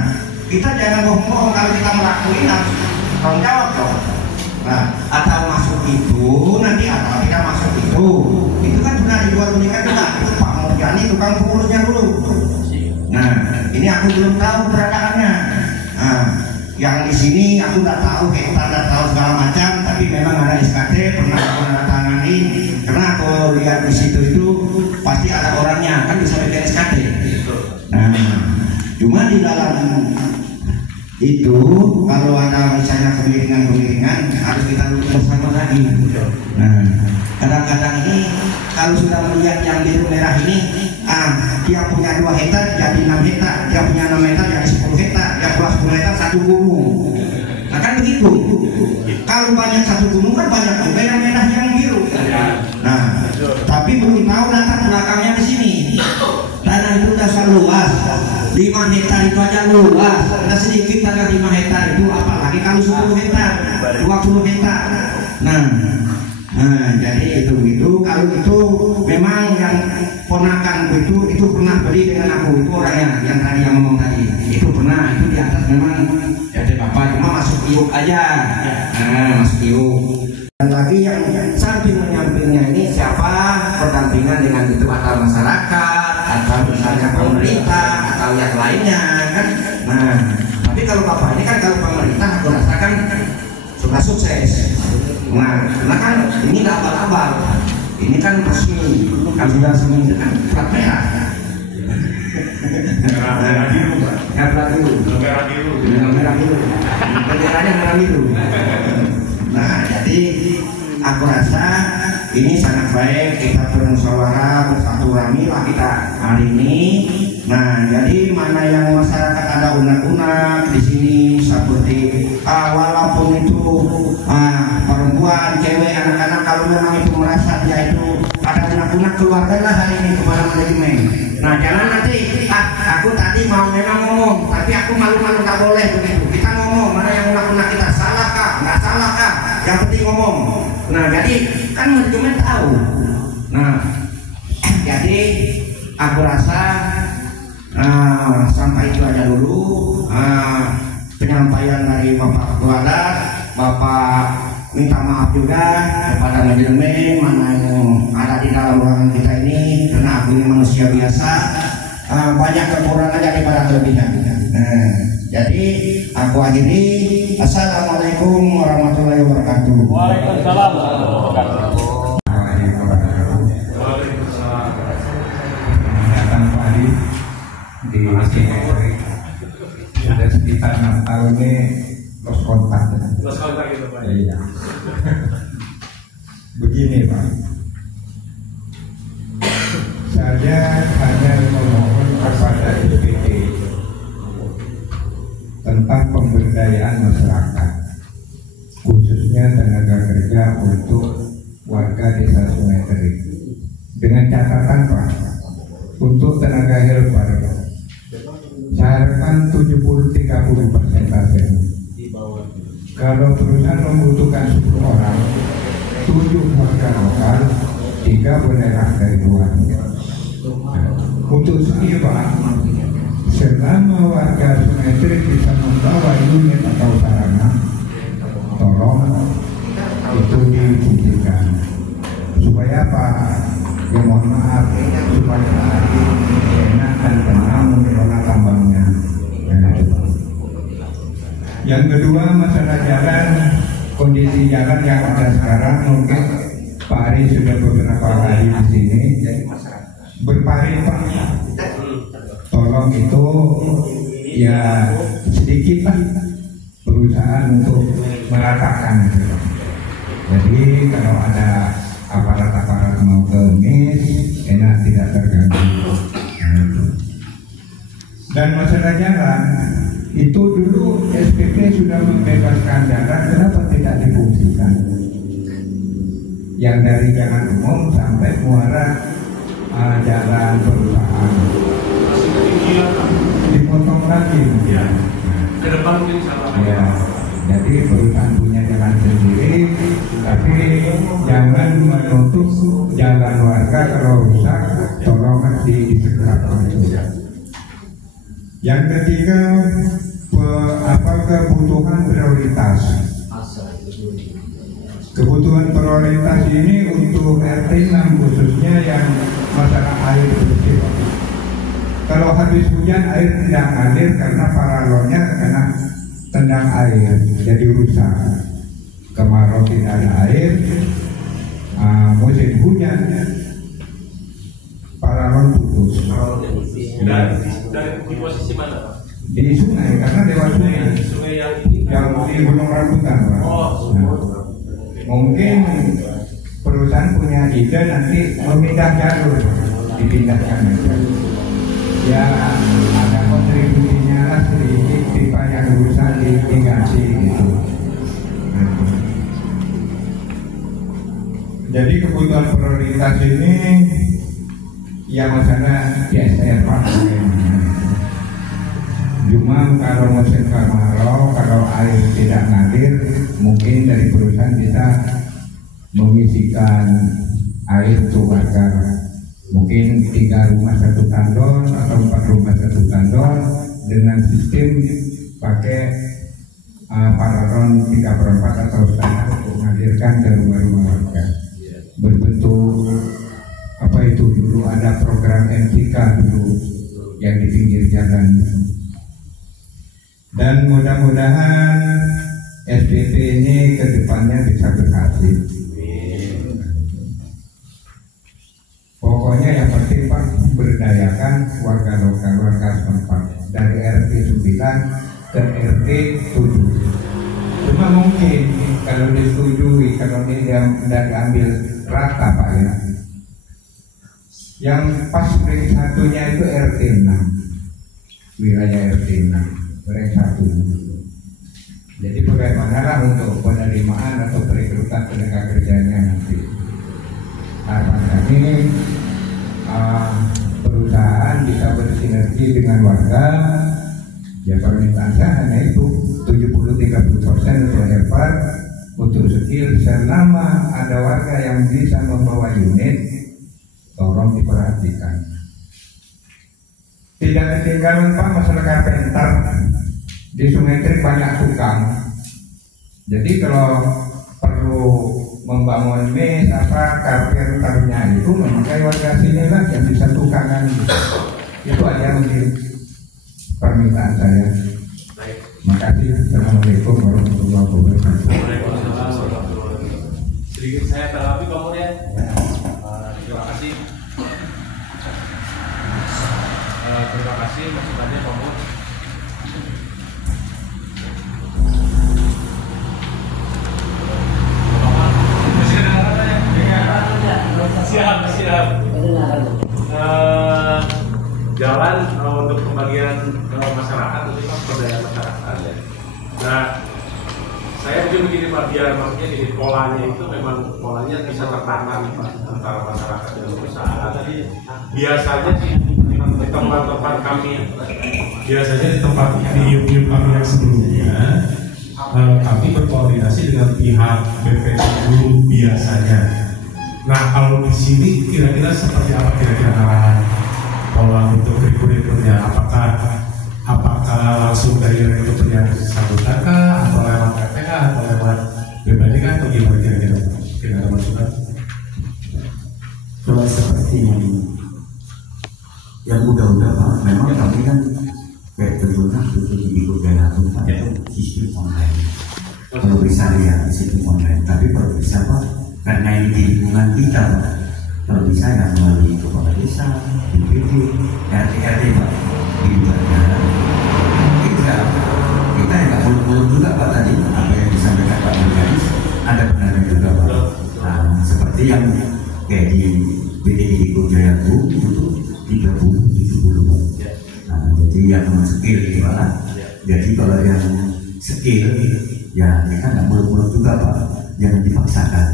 kita jangan bohong-bohong, kalau kita melakuin harus tanggung jawab dong. Nah, atau masuk itu nanti atau tidak masuk itu kan sudah dijual belikan juga. Itu Pak Murjani tukang pengurusnya dulu. Nah, ini aku belum tahu keberadaannya. Nah, yang di sini aku nggak tahu, hektar nggak tahu segala macam, tapi memang ada SKT pernah aku tangani. Karena aku lihat di situ itu pasti ada orangnya, kan bisa bikin SKT. Nah, cuma di dalam itu kalau ada misalnya kemiringan harus kita duduk bersama lagi. Nah, kadang-kadang ini kalau sudah melihat yang biru merah ini, dia punya 2 hektar jadi 6 hektar, dia punya 6 hektar jadi 10 hektar, dia punya 10 hektar 1 gunung. Nah kan begitu. Kalau banyak 1 gunung kan banyak juga yang merah yang biru. Nah, tapi belum tahu latar belakangnya di sini. Tanah itu dasar luas. 5 hektar itu aja luas, ada sedikit tanah 5 hektar itu apalagi kalau 10 hektar 20 hektar. Nah, jadi itu kalau itu memang yang ponakan itu pernah beli dengan aku, itu orangnya yang tadi yang ngomong tadi itu pernah, itu di atas memang jadi bapak cuma masuk iuk aja, masuk iuk. Dan lagi yang samping menyampingnya ini siapa berdampingan dengan itu, atau masyarakat atau misalnya pemerintah atau yang lainnya kan. Nah, tapi kalau bapak ini kan kalau pemerintah aku rasakan sudah sukses. Nah, karena kan ini nggak abal-abal, ini kan resmi, kan sudah resmi kan plat merah. Merah biru, merah biru, benderanya merah biru. Nah, jadi aku rasa ini sangat baik kita bermusyawarah bersilaturahmi lah kita hari ini. Nah, jadi mana yang masyarakat ada unak-unak di sini seperti walaupun itu perempuan, cewek, anak-anak, kalau memang itu merasa dia itu ada unak-unak, keluarkanlah hari ini kepada manajemen. Nah, jangan nanti aku tadi mau memang ngomong tapi aku malu-malu, nggak boleh begitu. Kita ngomong mana yang unak-unak kita, salah kah, nggak salah kah, yang penting ngomong. Nah, jadi kan manajemen tahu. Nah, jadi aku rasa sampai itu aja dulu penyampaian dari Bapak Ketua. Bapak minta maaf juga kepada manajemen mana yang ada di dalam ruangan kita ini, karena aku ini manusia biasa, banyak kekurangan daripada kelebihan. Jadi aku akhiri. Assalamualaikum warahmatullahi wabarakatuh. Waalaikumsalam warahmatullahi wabarakatuh. Di sini sudah sekitar 6 tahun ini lost kontak itu Pak. Iya. Begini Pak, saya hanya memohon kepada SPT tentang pemberdayaan masyarakat, khususnya tenaga kerja untuk warga desa Sungai Terik, dengan catatan Pak, untuk tenaga helper syaratkan 70-30%. Kalau perusahaan membutuhkan 10 orang, 7 warga lokal, 3 daerah dari luar. Untuk sini Pak, selama warga Sungai Terik bisa membawa unit atau sarana, tolong itu difungsikan. Supaya apa? Ya mohon maaf, supaya enak dan tenang mengelola tambangnya. Yang kedua, masalah jalan, kondisi jalan yang ada sekarang, mungkin Pak Ari sudah beberapa kali di sini berpaling Pak. Tolong itu ya sedikit Pak, berusaha untuk meratakan. Jadi kalau ada aparat-aparat mau ke mis, enak tidak terganggu. Dan masalah jalan, itu dulu SPP sudah membebaskan jalan, kenapa tidak difungsikan? Yang dari jalan umum sampai muara jalan perusahaan dipotong lagi. Ya. Ke depan mungkin salah. Ya. Jadi perusahaan punya jalan sendiri, tapi jangan menutup jalan warga kalau rusak, tolong disegerakan. Yang ketiga, kebutuhan prioritas. Kebutuhan prioritas ini untuk RT 6 khususnya yang masalah air bersih. Kalau habis hujan air tidak ngalir karena paralonnya kena tendang air, jadi rusak. Kemarau tidak ada air, musim hujan paralon putus. Dari posisi mana Pak? Di sungai, karena lewat sungai. Sungai yang di Gunung Rambutan Pak. Mungkin perusahaan punya ide nanti memindah jalur, dipindahkan aja. Ya ada kontribusinya lah sedikit, pipa yang rusak diganti gitu. Jadi kebutuhan prioritas ini ya masalah biasa ya Pak. Cuma kalau musim kemarau, kalau air tidak ngalir, mungkin dari perusahaan bisa mengisikan air untuk warga. Mungkin 3 rumah 1 tandon atau 4 rumah 1 tandon dengan sistem pakai paralon 3/4 atau setengah untuk mengalirkan ke rumah-rumah warga. Berbentuk apa itu dulu ada program MTK dulu yang di pinggir jalan. Dan mudah-mudahan SPP ini ke depannya bisa berhasil. Pokoknya yang penting Pak, berdayakan warga lokal, warga setempat dari RT 9 ke RT 7. Cuma mungkin kalau disetujui, kalau dia diambil rata Pak ya, yang pas ring satunya itu RT 6, wilayah RT 6 ring 1. Jadi bagaimanalah untuk penerimaan atau perekrutan tenaga kerjanya nanti. Harapan kami perusahaan bisa bersinergi dengan warga. Ya permintaan saya hanya itu 70-30% untuk helper, untuk skill. Selama ada warga yang bisa membawa unit, tolong diperhatikan. Tidak ketinggalan Pak masalah carpenter. Di Sungai Trik banyak tukang. Jadi kalau perlu membangun mes carpenternya itu memakai warga sini lah yang bisa tukangan. Itu aja mungkin permintaan saya. Terima kasih. Assalamualaikum warahmatullahi wabarakatuh. Sedikit saya tanggapi Pak Mur ya. Terima kasih. Terima kasih masukannya Pak Mur. Siap. Jalan untuk pembagian masyarakat itu Pak, pemberdayaan masyarakat ya. Nah, saya mungkin begini Pak, biar maksudnya di polanya itu memang polanya bisa tertanam Pak antara masyarakat dan perusahaan. Tadi biasanya sih di tempat-tempat kami, biasanya di tempat di UP kami yang sebelumnya, kami berkoordinasi dengan pihak BPD dulu biasanya. Nah kalau di sini kira-kira seperti apa kira-kira arahan pola untuk kurikulumnya? Apakah langsung dari rekruter yang bersangkutan atau lewat PPK atau lewat BPD atau gimana kira-kira? Mungkin ada masukan? Kalau seperti yang udah Pak, memang kami kan kayak tentunya di budaya Pak itu sistem online. Kalau bisa lihat sistem online, tapi kalau bisa Pak, karena ini di lingkungan kita Pak, kalau bisa ya melalui kepala desa, BPD, RT Pak, di budaya. Kita nggak muluk-muluk juga Pak tadi, apa yang disampaikan Pak Murganis, ada benarnya juga Pak. Nah, seperti yang kayak di BPD di budaya itu 30-70 Pak. Nah, jadi yang skill ini Pak. Jadi kalau yang skill, ya kita nggak muluk-muluk juga Pak, jangan dipaksakan.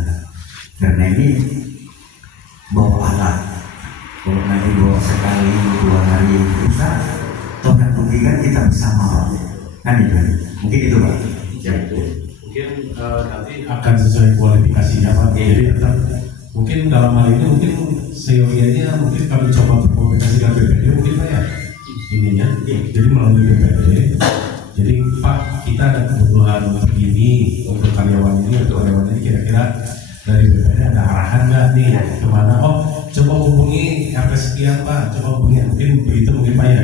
Karena ini bawa alat, kalau nanti bawa sekali 2 hari rusak, toh kan buktikan kita bersama Pak. Kan itu, mungkin itu Pak. Ya itu. Mungkin nanti akan sesuai kualifikasinya Pak. Jadi tetap mungkin dalam hal ini mungkin seyogianya mungkin kami coba berkomunikasi dengan BPD mungkin Pak ya. Ininya, jadi melalui BPD. Jadi Pak, kita ada kebutuhan begini untuk karyawan ini, kira-kira dari BPD ada arahan nggak nih kemana? Oh, coba hubungi RT sekian Pak, coba hubungi, mungkin begitu mungkin Pak ya.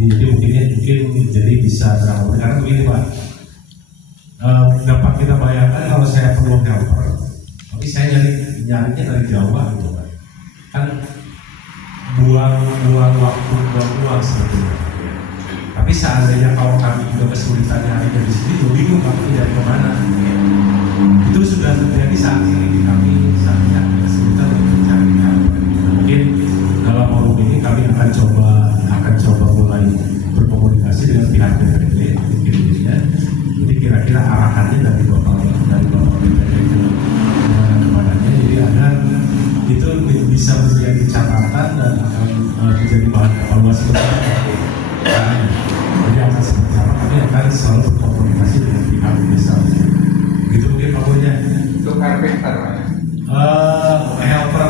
Jadi mungkin jadi bisa terangkat. Karena begini Pak, dapat kita bayangkan kalau saya perlu helper, tapi saya nyarinya dari Jawa gitu Pak. Kan buang waktu, buang uang sebetulnya. Tapi seandainya kalau kami juga kesulitan nyarinya di sini, bingung kami dari kemana. Itu sudah terjadi saat ini kami sangat kesulitan untuk mencari helper. Mungkin dalam forum ini kami akan coba mulai berkomunikasi dengan pihak BPD mungkin. Jadi kira-kira arahannya dari bapak BPD kepadanya, jadi agar itu bisa menjadi catatan dan akan menjadi bahan evaluasi bersama. Jadi akan seperti apa? Kami akan selalu berkomunikasi dengan pihak desa. Begitu mungkin Pak Boynya. Untuk carpenter, helper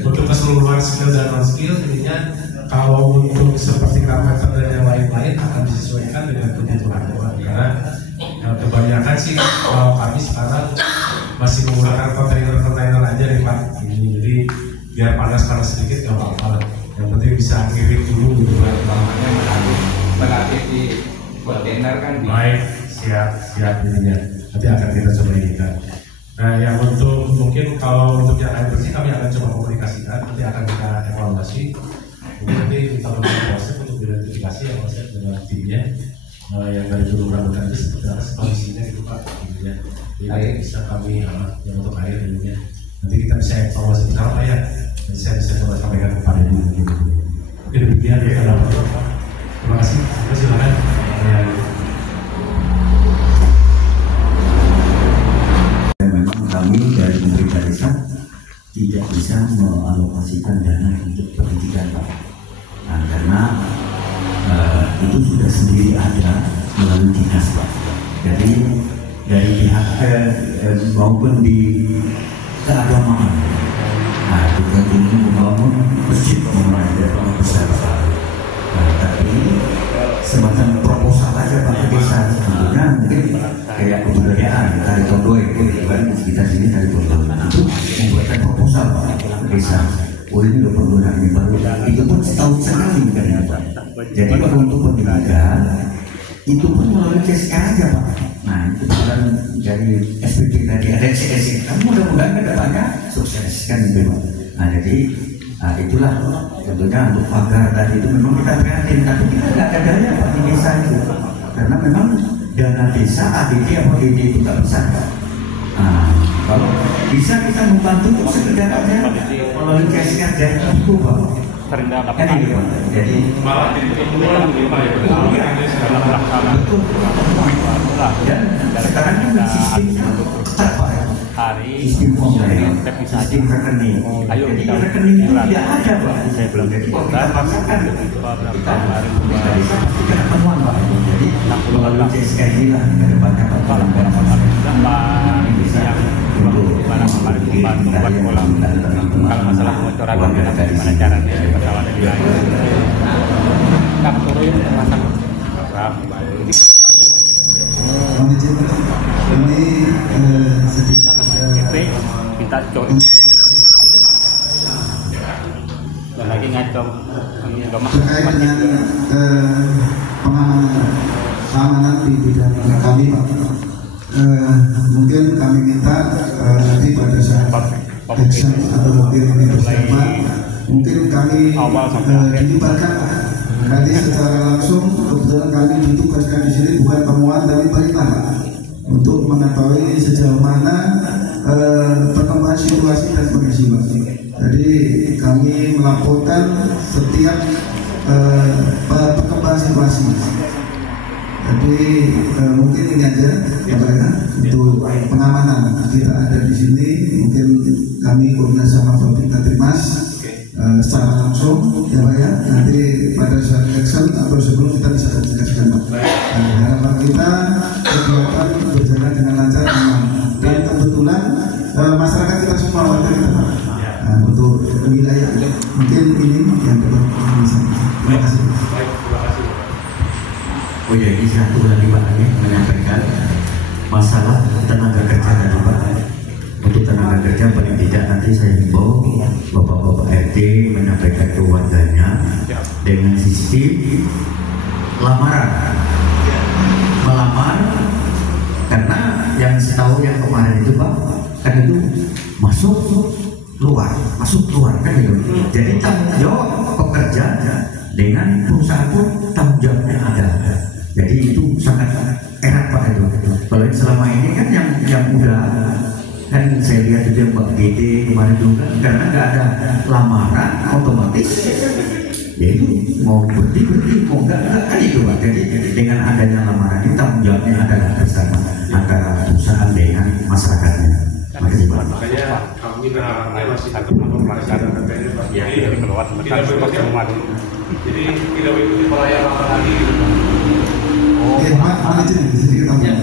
untuk keseluruhan skill dan non skill, intinya kalau untuk seperti carpenter dan yang lain-lain akan disesuaikan dengan kebutuhan karena kebanyakan sih kalau kami sekarang masih menggunakan kontainer aja nih Pak ini, jadi biar panas-panas sedikit nggak apa-apa, yang penting bisa ngirit dulu gitu kan, namanya melatih di kontainer kan. Baik, siap ininya, nanti akan kita coba inikan. Nah, yang untuk mungkin kalau untuk yang air bersih kami akan coba komunikasikan, nanti akan kita evaluasi. Mungkin nanti kita melakukan proses untuk identifikasi yang proses dengan timnya yang dari dulu ramukan itu seperti apa kondisinya gitu Pak. Intinya, jadi bisa kami yang untuk air ininya. Nanti kita bisa evaluasi bersama Pak ya. Nanti saya bisa coba sampaikan kepada Ibu. Oke, demikian ya kalau Pak. Terima kasih. Silakan. Kami dari pemerintah desa tidak bisa mengalokasikan dana untuk pendidikan Pak. Nah, karena itu sudah sendiri ada melalui dinas Pak. Jadi dari pihak maupun di keagamaan. Nah, juga ini membangun masjid membangun besar Pak. Tapi semacam proposal aja Pak ke desa, tentunya mungkin kayak kebudayaan dari Tondoy itu kan sekitar sini dari Tondoy itu membuatkan proposal Pak ke desa. Oh ini udah perlu ini baru itu pun setahun sekali kan ya Pak. Jadi kalau untuk pendidikan itu pun melalui CSK aja Pak. Nah itu bukan dari SPP tadi ada CS. Kamu mudah-mudahan kedepannya sukses kan gitu Pak. Nah jadi itulah tentunya untuk pagar tadi itu memang kita prihatin, tapi kita nggak ada dana Pak di desa itu karena memang dana desa ADD apa DD itu nggak besar Pak. Nah kalau bisa kita membantu itu sekedar aja melalui CSK dan itu Pak. Kan ini Pak. Jadi malah jadi kemudian betul. Dan sekarang kan sistemnya ketat Pak ya. Sistem online, sistem rekening. Jadi rekening itu tidak ada Pak. Saya belum jadi kita paksakan kita bisa pastikan temuan Pak. Jadi melalui CSK inilah ke depannya Pak. Ini bisa untuk membuat kolam. Kalau masalah kebocoran bagaimana caranya pesawat di lain. Kak turun termasuk ini sedikit minta coba dan lagi ngaco terkait dengan pengamanan di bidang kami Pak. Mungkin kami minta nanti pada saat action atau mungkin ini bersama mungkin kami dilibatkan nanti secara langsung. Kebetulan kami ditugaskan di sini bukan temuan tapi perintah untuk mengetahui sejauh mana perkembangan situasi dan kondisi Pak. Jadi kami melaporkan setiap perkembangan situasi. Jadi mungkin ini aja ya Pak ya, untuk pengamanan kita ada di sini. Mungkin kami koordinasi sama Bapak Trimas secara langsung ya Pak ya. Nanti pada saat action atau sebelum kita bisa komunikasikan Pak. Harapan kita kegiatan berjalan dengan lancar aman. Dan kebetulan masyarakat kita semua warga kita Pak. Untuk wilayah mungkin ini yang dapat bisa. Terima kasih. Oh ya, ini satu lagi Pak menyampaikan masalah tenaga kerja tadi Pak. Untuk tenaga kerja paling tidak nanti saya himbau Bapak-bapak RT menyampaikan ke warganya dengan sistem lamaran, melamar, karena yang setahu yang kemarin itu Pak kan itu masuk keluar kan itu. Jadi tanggung jawab pekerja dengan perusahaan pun tanggung jawabnya ada. Jadi itu sangat erat Pak itu. Kalau selama ini kan yang udah kan saya lihat juga Mbak GT kemarin juga karena nggak ada lamaran otomatis ya itu mau berhenti mau nggak kan itu Pak. Jadi dengan adanya lamaran itu tanggung jawabnya adalah bersama antara perusahaan dengan masyarakatnya. Makanya kami berharapnya masih tetap melaksanakan KTN Pak. Jadi keluar sebentar semua dulu. Jadi tidak mengikuti pola yang lama lagi gitu Pak. Pak, sedikit tambahan.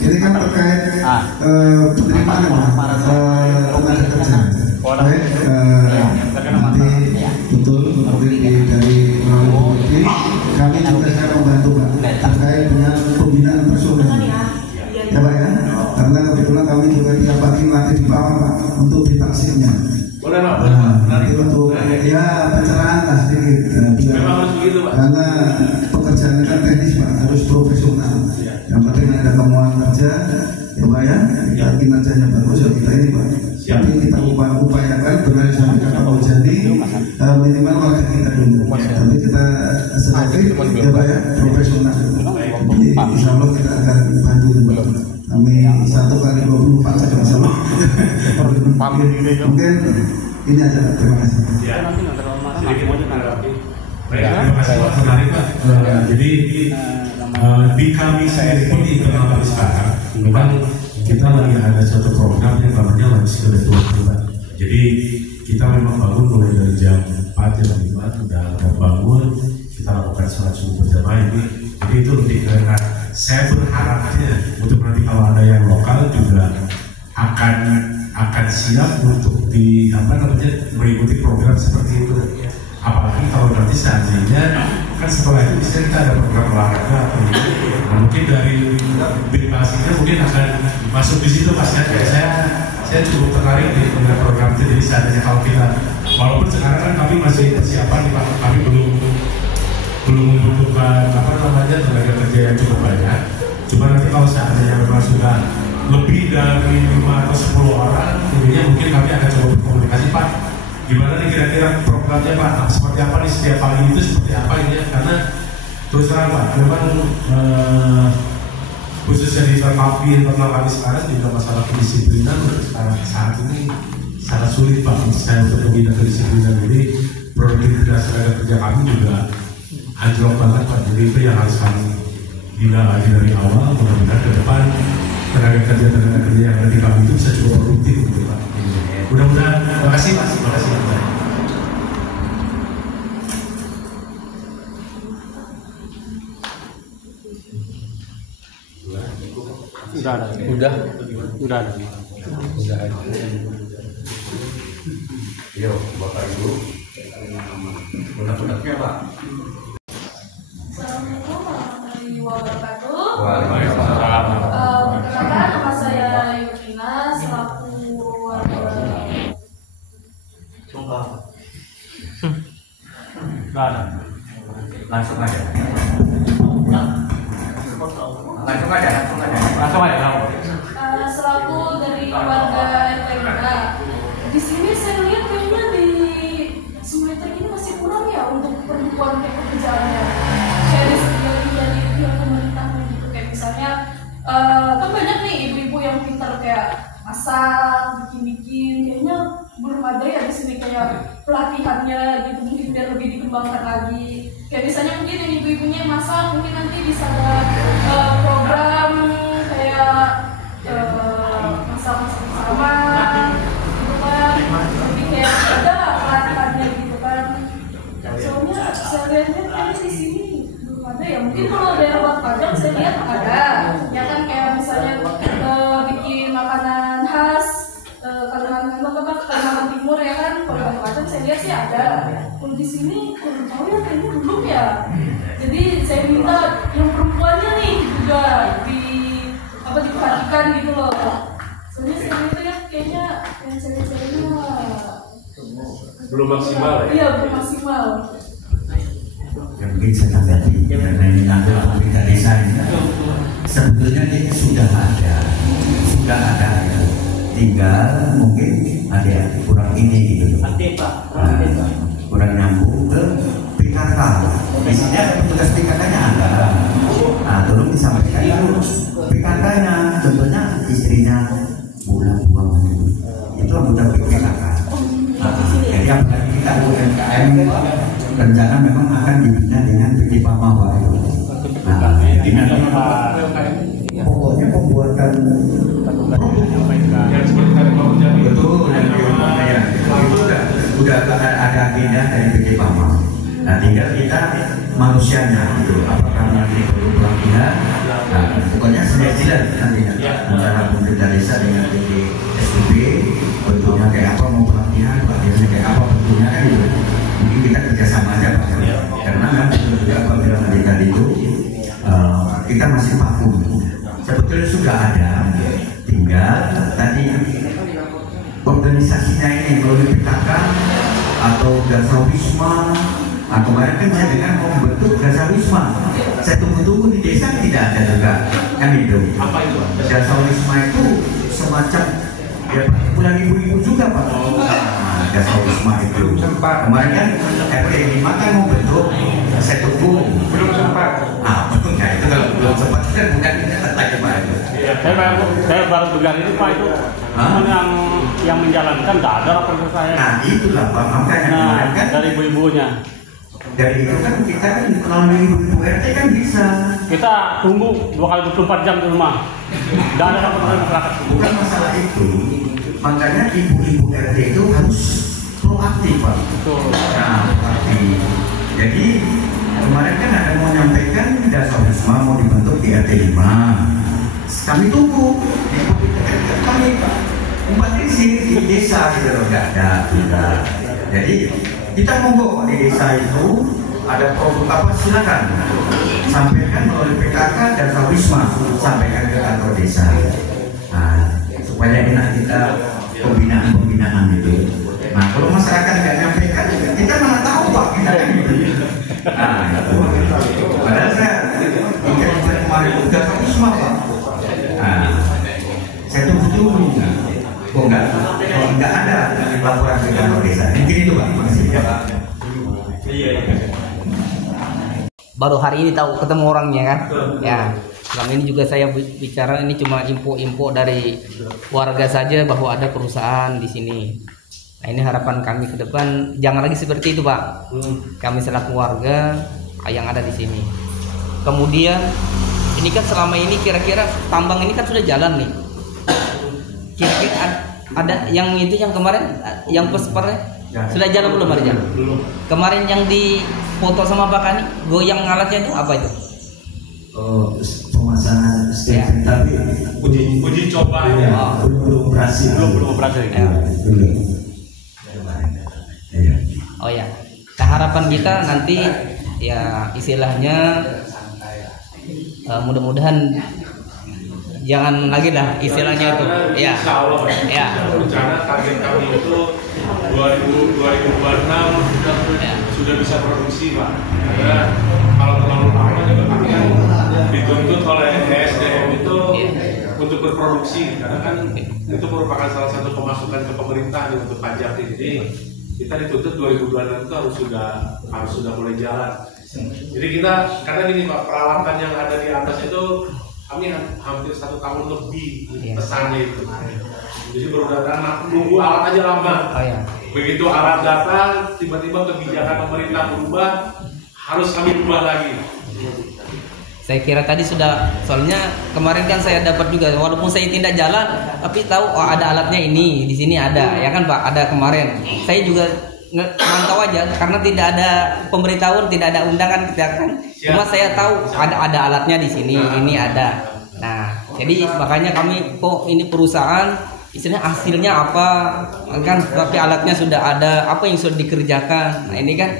Ini kan terkait penerimaan tenaga kerja. Baik, nanti betul dari melalui kami juga saya membantu Pak terkait dengan pembinaan personel. Ya Pak ya, karena kebetulan kami juga tiap pagi melatih di bawah Pak untuk ditaksirnya. Boleh Pak. Nanti untuk ya pencerahan lah sedikit. Memang harus begitu Pak. Karena pekerjaan kan teknis Pak, harus profesional. Yang penting ada kemauan kerja, ya Pak ya. Kita kinerjanya bagus ya kita ini Pak. Tapi kita upayakan benar sampai kata mau jadi minimal warga kita dulu. Tapi kita sebagai ya Pak ya profesional. Jadi insya Allah kita akan bantu dulu. Kami 1x24 saja masalah. Mungkin ini aja. Terima kasih. Baik, terima kasih Pak. Menarik Pak. Jadi di kami sendiri pun di internal kami sekarang, memang kita lagi ada suatu program yang namanya Lansia Betul Pak. Jadi kita memang bangun mulai dari jam 4 jam 5 sudah bangun, kita lakukan sholat subuh berjamaah ini. Jadi itu lebih karena saya berharapnya untuk nanti kalau ada yang lokal juga akan siap untuk mengikuti program seperti itu. Apalagi kalau nanti seandainya kan setelah itu bisa kita ada program olahraga atau mungkin dari bebasinya mungkin akan masuk di situ Mas ya. Saya cukup tertarik dengan program itu. Jadi seandainya kalau kita walaupun sekarang kan kami masih persiapan Pak, kami belum membutuhkan tenaga kerja yang cukup banyak. Cuma nanti kalau seandainya memang sudah lebih dari 5 atau 10 orang, intinya mungkin kami akan coba berkomunikasi Pak. Gimana nih kira-kira programnya Pak? Seperti apa nih setiap pagi itu seperti apa ini ya? Karena terus terang Pak, memang khususnya di internal kami sekarang juga masalah kedisiplinan sekarang saat ini sangat sulit Pak untuk saya untuk membina kedisiplinan. Jadi produktivitas tenaga kerja kami juga anjlok banget Pak. Jadi itu yang harus kami bina lagi dari awal. Mudah-mudahan ke depan tenaga kerja yang ada di kami itu bisa cukup produktif gitu Pak. Mudah-mudahan. Terima kasih Pak. Terima kasih Pak. Udah ada. Yo, Bapak Ibu, benar-benarnya Pak. Assalamualaikum warahmatullahi wabarakatuh. Waalaikumsalam. Perkenalkan nama saya Yurina selaku warga. Nggak ada. Langsung aja. Selaku dari warga RT 5. Di sini saya lihat kayaknya di Sungai Trek ini masih kurang ya untuk perempuan pekerjaannya. Kayak disediain dari pihak pemerintah gitu, kayak misalnya kan banyak nih ibu-ibu yang pintar kayak masak, bikin-bikin, kayaknya belum ada ya di sini kayak pelatihannya gitu, mungkin biar lebih dikembangkan lagi. Kayak misalnya mungkin yang ibu-ibunya masak, mungkin nanti bisa ada program kayak masak-masak bersama gitu kan, jadi kayak ada pelatihannya gitu kan. Soalnya saya lihatnya kayaknya di sini belum ada ya, mungkin kalau daerah Wat Padang saya lihat ada ya kan, kayak misalnya bikin makanan khas Kalimantan Timur ya kan, kalau macam saya lihat sih ada. Kalau di sini kurang tahu ya, kayaknya belum ya. Jadi saya minta yang perempuannya nih juga diperhatikan gitu loh. Soalnya saya lihat ya kayaknya yang cewek-ceweknya belum maksimal ya? Iya belum maksimal. Yang mungkin saya tanggapi karena ini nanti pemerintah desa ini sebetulnya ini sudah ada ya. Tinggal mungkin ada kurang ini gitu, kurang nyambung ke PKK. Isinya petugas PKK-nya ada. Nah, tolong disampaikan dulu PKK-nya, contohnya istrinya buang itu anggota PKK. Jadi apalagi kita UMKM rencana memang akan dibina dengan PT Pamawa itu. Nah, dengan pokoknya pembuatan yang seperti tadi sudah ada agenda dari PT Pama. Nah, tinggal kita manusianya gitu, apakah nanti perlu pelatihan. Nah, pokoknya sinergilah nantinya antara pemerintah desa dengan PT SPB, bentuknya kayak apa, mau pelatihannya kayak apa bentuknya kan gitu. Mungkin kita kerjasama aja Pak, karena kan juga apa bilang tadi itu kita masih vakum. Sebetulnya sudah ada, tinggal tadi organisasinya ini melalui PKK atau Dasawisma. Nah, kemarin kan saya dengar mau membentuk Dasawisma. Saya tunggu-tunggu di desa tidak ada juga, kan itu. Apa itu? Dasawisma itu semacam ya bulan ibu-ibu juga Pak. Dasawisma itu. Kemarin kan RT 5 kan mau bentuk, saya tunggu. Belum sempat. Ah, betul nggak itu kalau belum sempat kan bukan lagi Pak itu. Saya baru dengar itu Pak itu. Yang menjalankan nggak ada laporan saya. Nah itulah Pak, makanya kemarin kan dari ibu-ibunya. Dari itu kan kita kan melalui ibu RT kan bisa. Kita tunggu 2 kali 24 jam di rumah. Nggak ada laporan masyarakat. Bukan masalah itu. Makanya ibu-ibu RT itu harus proaktif Pak. Betul. Nah, proaktif. Jadi kemarin kan ada mau menyampaikan Dasawisma mau dibentuk di RT 5. Kami tunggu di kami Pak. Umat di desa gitu loh, nggak ada juga. Jadi kita monggo di desa itu ada produk apa silakan sampaikan melalui PKK dan Dasawisma, sampaikan ke kantor desa. Nah, supaya enak kita pembinaan itu. Nah, kalau masyarakat nggak nyampaikan, kita mana tahu Pak kita kan gitu. Nah, itu. Padahal saya ingin kemarin udah Dasawisma Pak. Nah, saya tunggu. Oh enggak, kalau enggak ada laporan ke kantor desa. Mungkin itu Pak, makasih ya Pak. Baru hari ini tahu ketemu orangnya kan? Ya, selama ini juga saya bicara ini cuma info-info dari warga saja bahwa ada perusahaan di sini. Nah, ini harapan kami ke depan jangan lagi seperti itu Pak. Kami selaku warga yang ada di sini. Kemudian ini kan selama ini kira-kira tambang ini kan sudah jalan nih. Kira-kira ada yang itu yang kemarin yang pespernya sudah jalan belum ada jalan? Belum. Kemarin yang di foto sama Pak Kani goyang alatnya itu apa itu? Oh, pemasangan step tapi uji coba ya, belum operasi. Belum operasi. Ya. Belum. Ya. Oh ya. Nah, harapan kita nanti ya istilahnya mudah-mudahan jangan lagi lah istilahnya itu. Ya. Insya Allah. Ya. Rencana target kami itu 2026 sudah bisa produksi Pak. Karena kalau terlalu lama juga kami kan dituntut oleh SDM itu untuk berproduksi. Karena kan itu merupakan salah satu pemasukan ke pemerintah untuk pajak. Jadi kita dituntut 2026 itu harus sudah mulai jalan. Jadi kita karena gini Pak, peralatan yang ada di atas itu kami hampir 1 tahun lebih pesannya itu. Jadi baru datang nunggu alat aja lama. Begitu alat datang, tiba-tiba kebijakan pemerintah berubah, harus kami ubah lagi. Saya kira tadi sudah, soalnya kemarin kan saya dapat juga, walaupun saya tidak jalan, tapi tahu oh ada alatnya ini di sini ada, ya kan Pak? Ada kemarin. Saya juga mantau aja karena tidak ada pemberitahuan, tidak ada undangan kita kan. Cuma saya tahu ada alatnya di sini, ini ada. Nah, jadi makanya kami kok ini perusahaan istilahnya hasilnya apa kan, tapi alatnya sudah ada, apa yang sudah dikerjakan. Nah, ini kan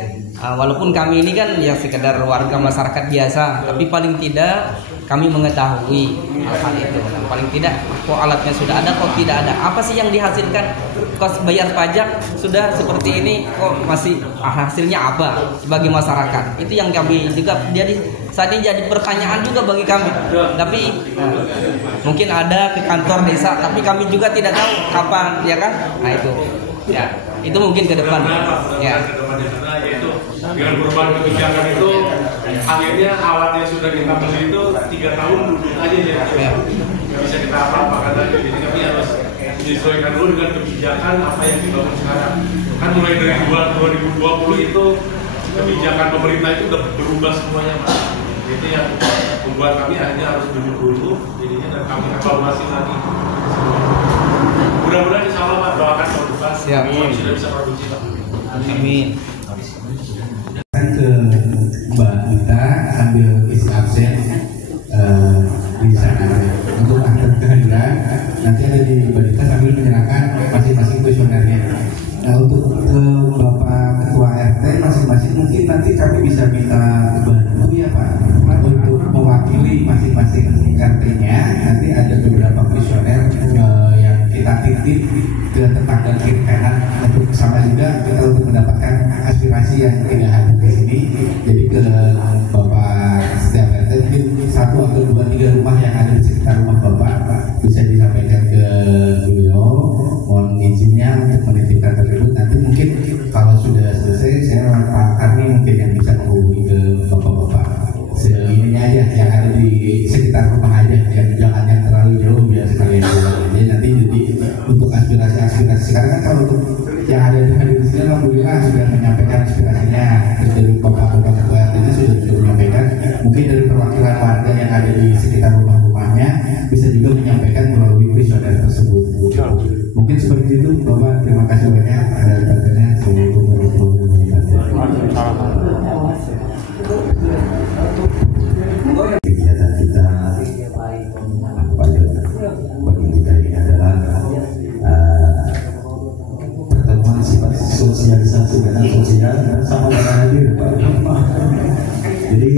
walaupun kami ini kan ya sekedar warga masyarakat biasa, tapi paling tidak kami mengetahui hal itu. Dan paling tidak kok alatnya sudah ada, kok tidak ada, apa sih yang dihasilkan, kos bayar pajak sudah seperti ini kok masih hasilnya apa sebagai masyarakat. Itu yang kami juga jadi saat ini jadi pertanyaan juga bagi kami. Tapi mungkin ada ke kantor desa, tapi kami juga tidak tahu kapan, ya kan? Nah itu ya, itu mungkin ke depan ya. Dengan perubahan kebijakan itu akhirnya alat yang sudah kita beli itu 3 tahun duduk aja ya. Bisa kita apa karena jadi kami harus menyesuaikan dulu dengan kebijakan apa yang dibangun sekarang. Kan mulai dari 2020 itu kebijakan pemerintah itu udah berubah semuanya Pak. Itu yang membuat kami akhirnya harus duduk dulu jadinya, dan kami evaluasi lagi. Mudah-mudahan insya Allah Pak, doakan tahun depan kami sudah bisa produksi Pak. Amin. Ke Mbak Ita sambil isi absen di sana untuk akte kehadiran, nanti ada di Mbak Ita sambil menyerahkan masing-masing kuesionernya. Nah, untuk ke Bapak Ketua RT masing-masing mungkin nanti kami bisa minta bantu ya Pak untuk mewakili masing-masing RT-nya. Nanti ada beberapa kuesioner yang kita titip ke tetangga kiri kanan untuk sama juga kita untuk mendapatkan aspirasi yang tidak hadir di sini. Jadi ke Bapak setiap RT mungkin 1 atau 2, 3 rumah yang ada di sekitar rumah Bapak bisa disampaikan ke beliau. Mohon izinnya untuk menitipkan tersebut. Nanti mungkin kalau sudah selesai saya Pak Karni mungkin yang bisa menghubungi ke Bapak-bapak. Seininya aja yang ada di sekitar rumah aja, yang jangan yang terlalu jauh biar sekalian. Jadi nanti untuk aspirasi sekarang kan kalau untuk yang ada di sini alhamdulillah sudah menyampaikan aspirasinya. Terus dari Bapak-bapak Ketua RT-nya sudah menyampaikan. Mungkin dari perwakilan warga yang ada di sekitar rumah-rumahnya bisa juga menyampaikan melalui kuesioner tersebut. Mungkin seperti itu Bapak, terima kasih banyak atas perhatiannya. Assalamualaikum warahmatullahi wabarakatuh. Kegiatan kita pada bagi kita ini adalah pertemuan sifat sosialisasi dan sosial sama dengan hadir Pak. Jadi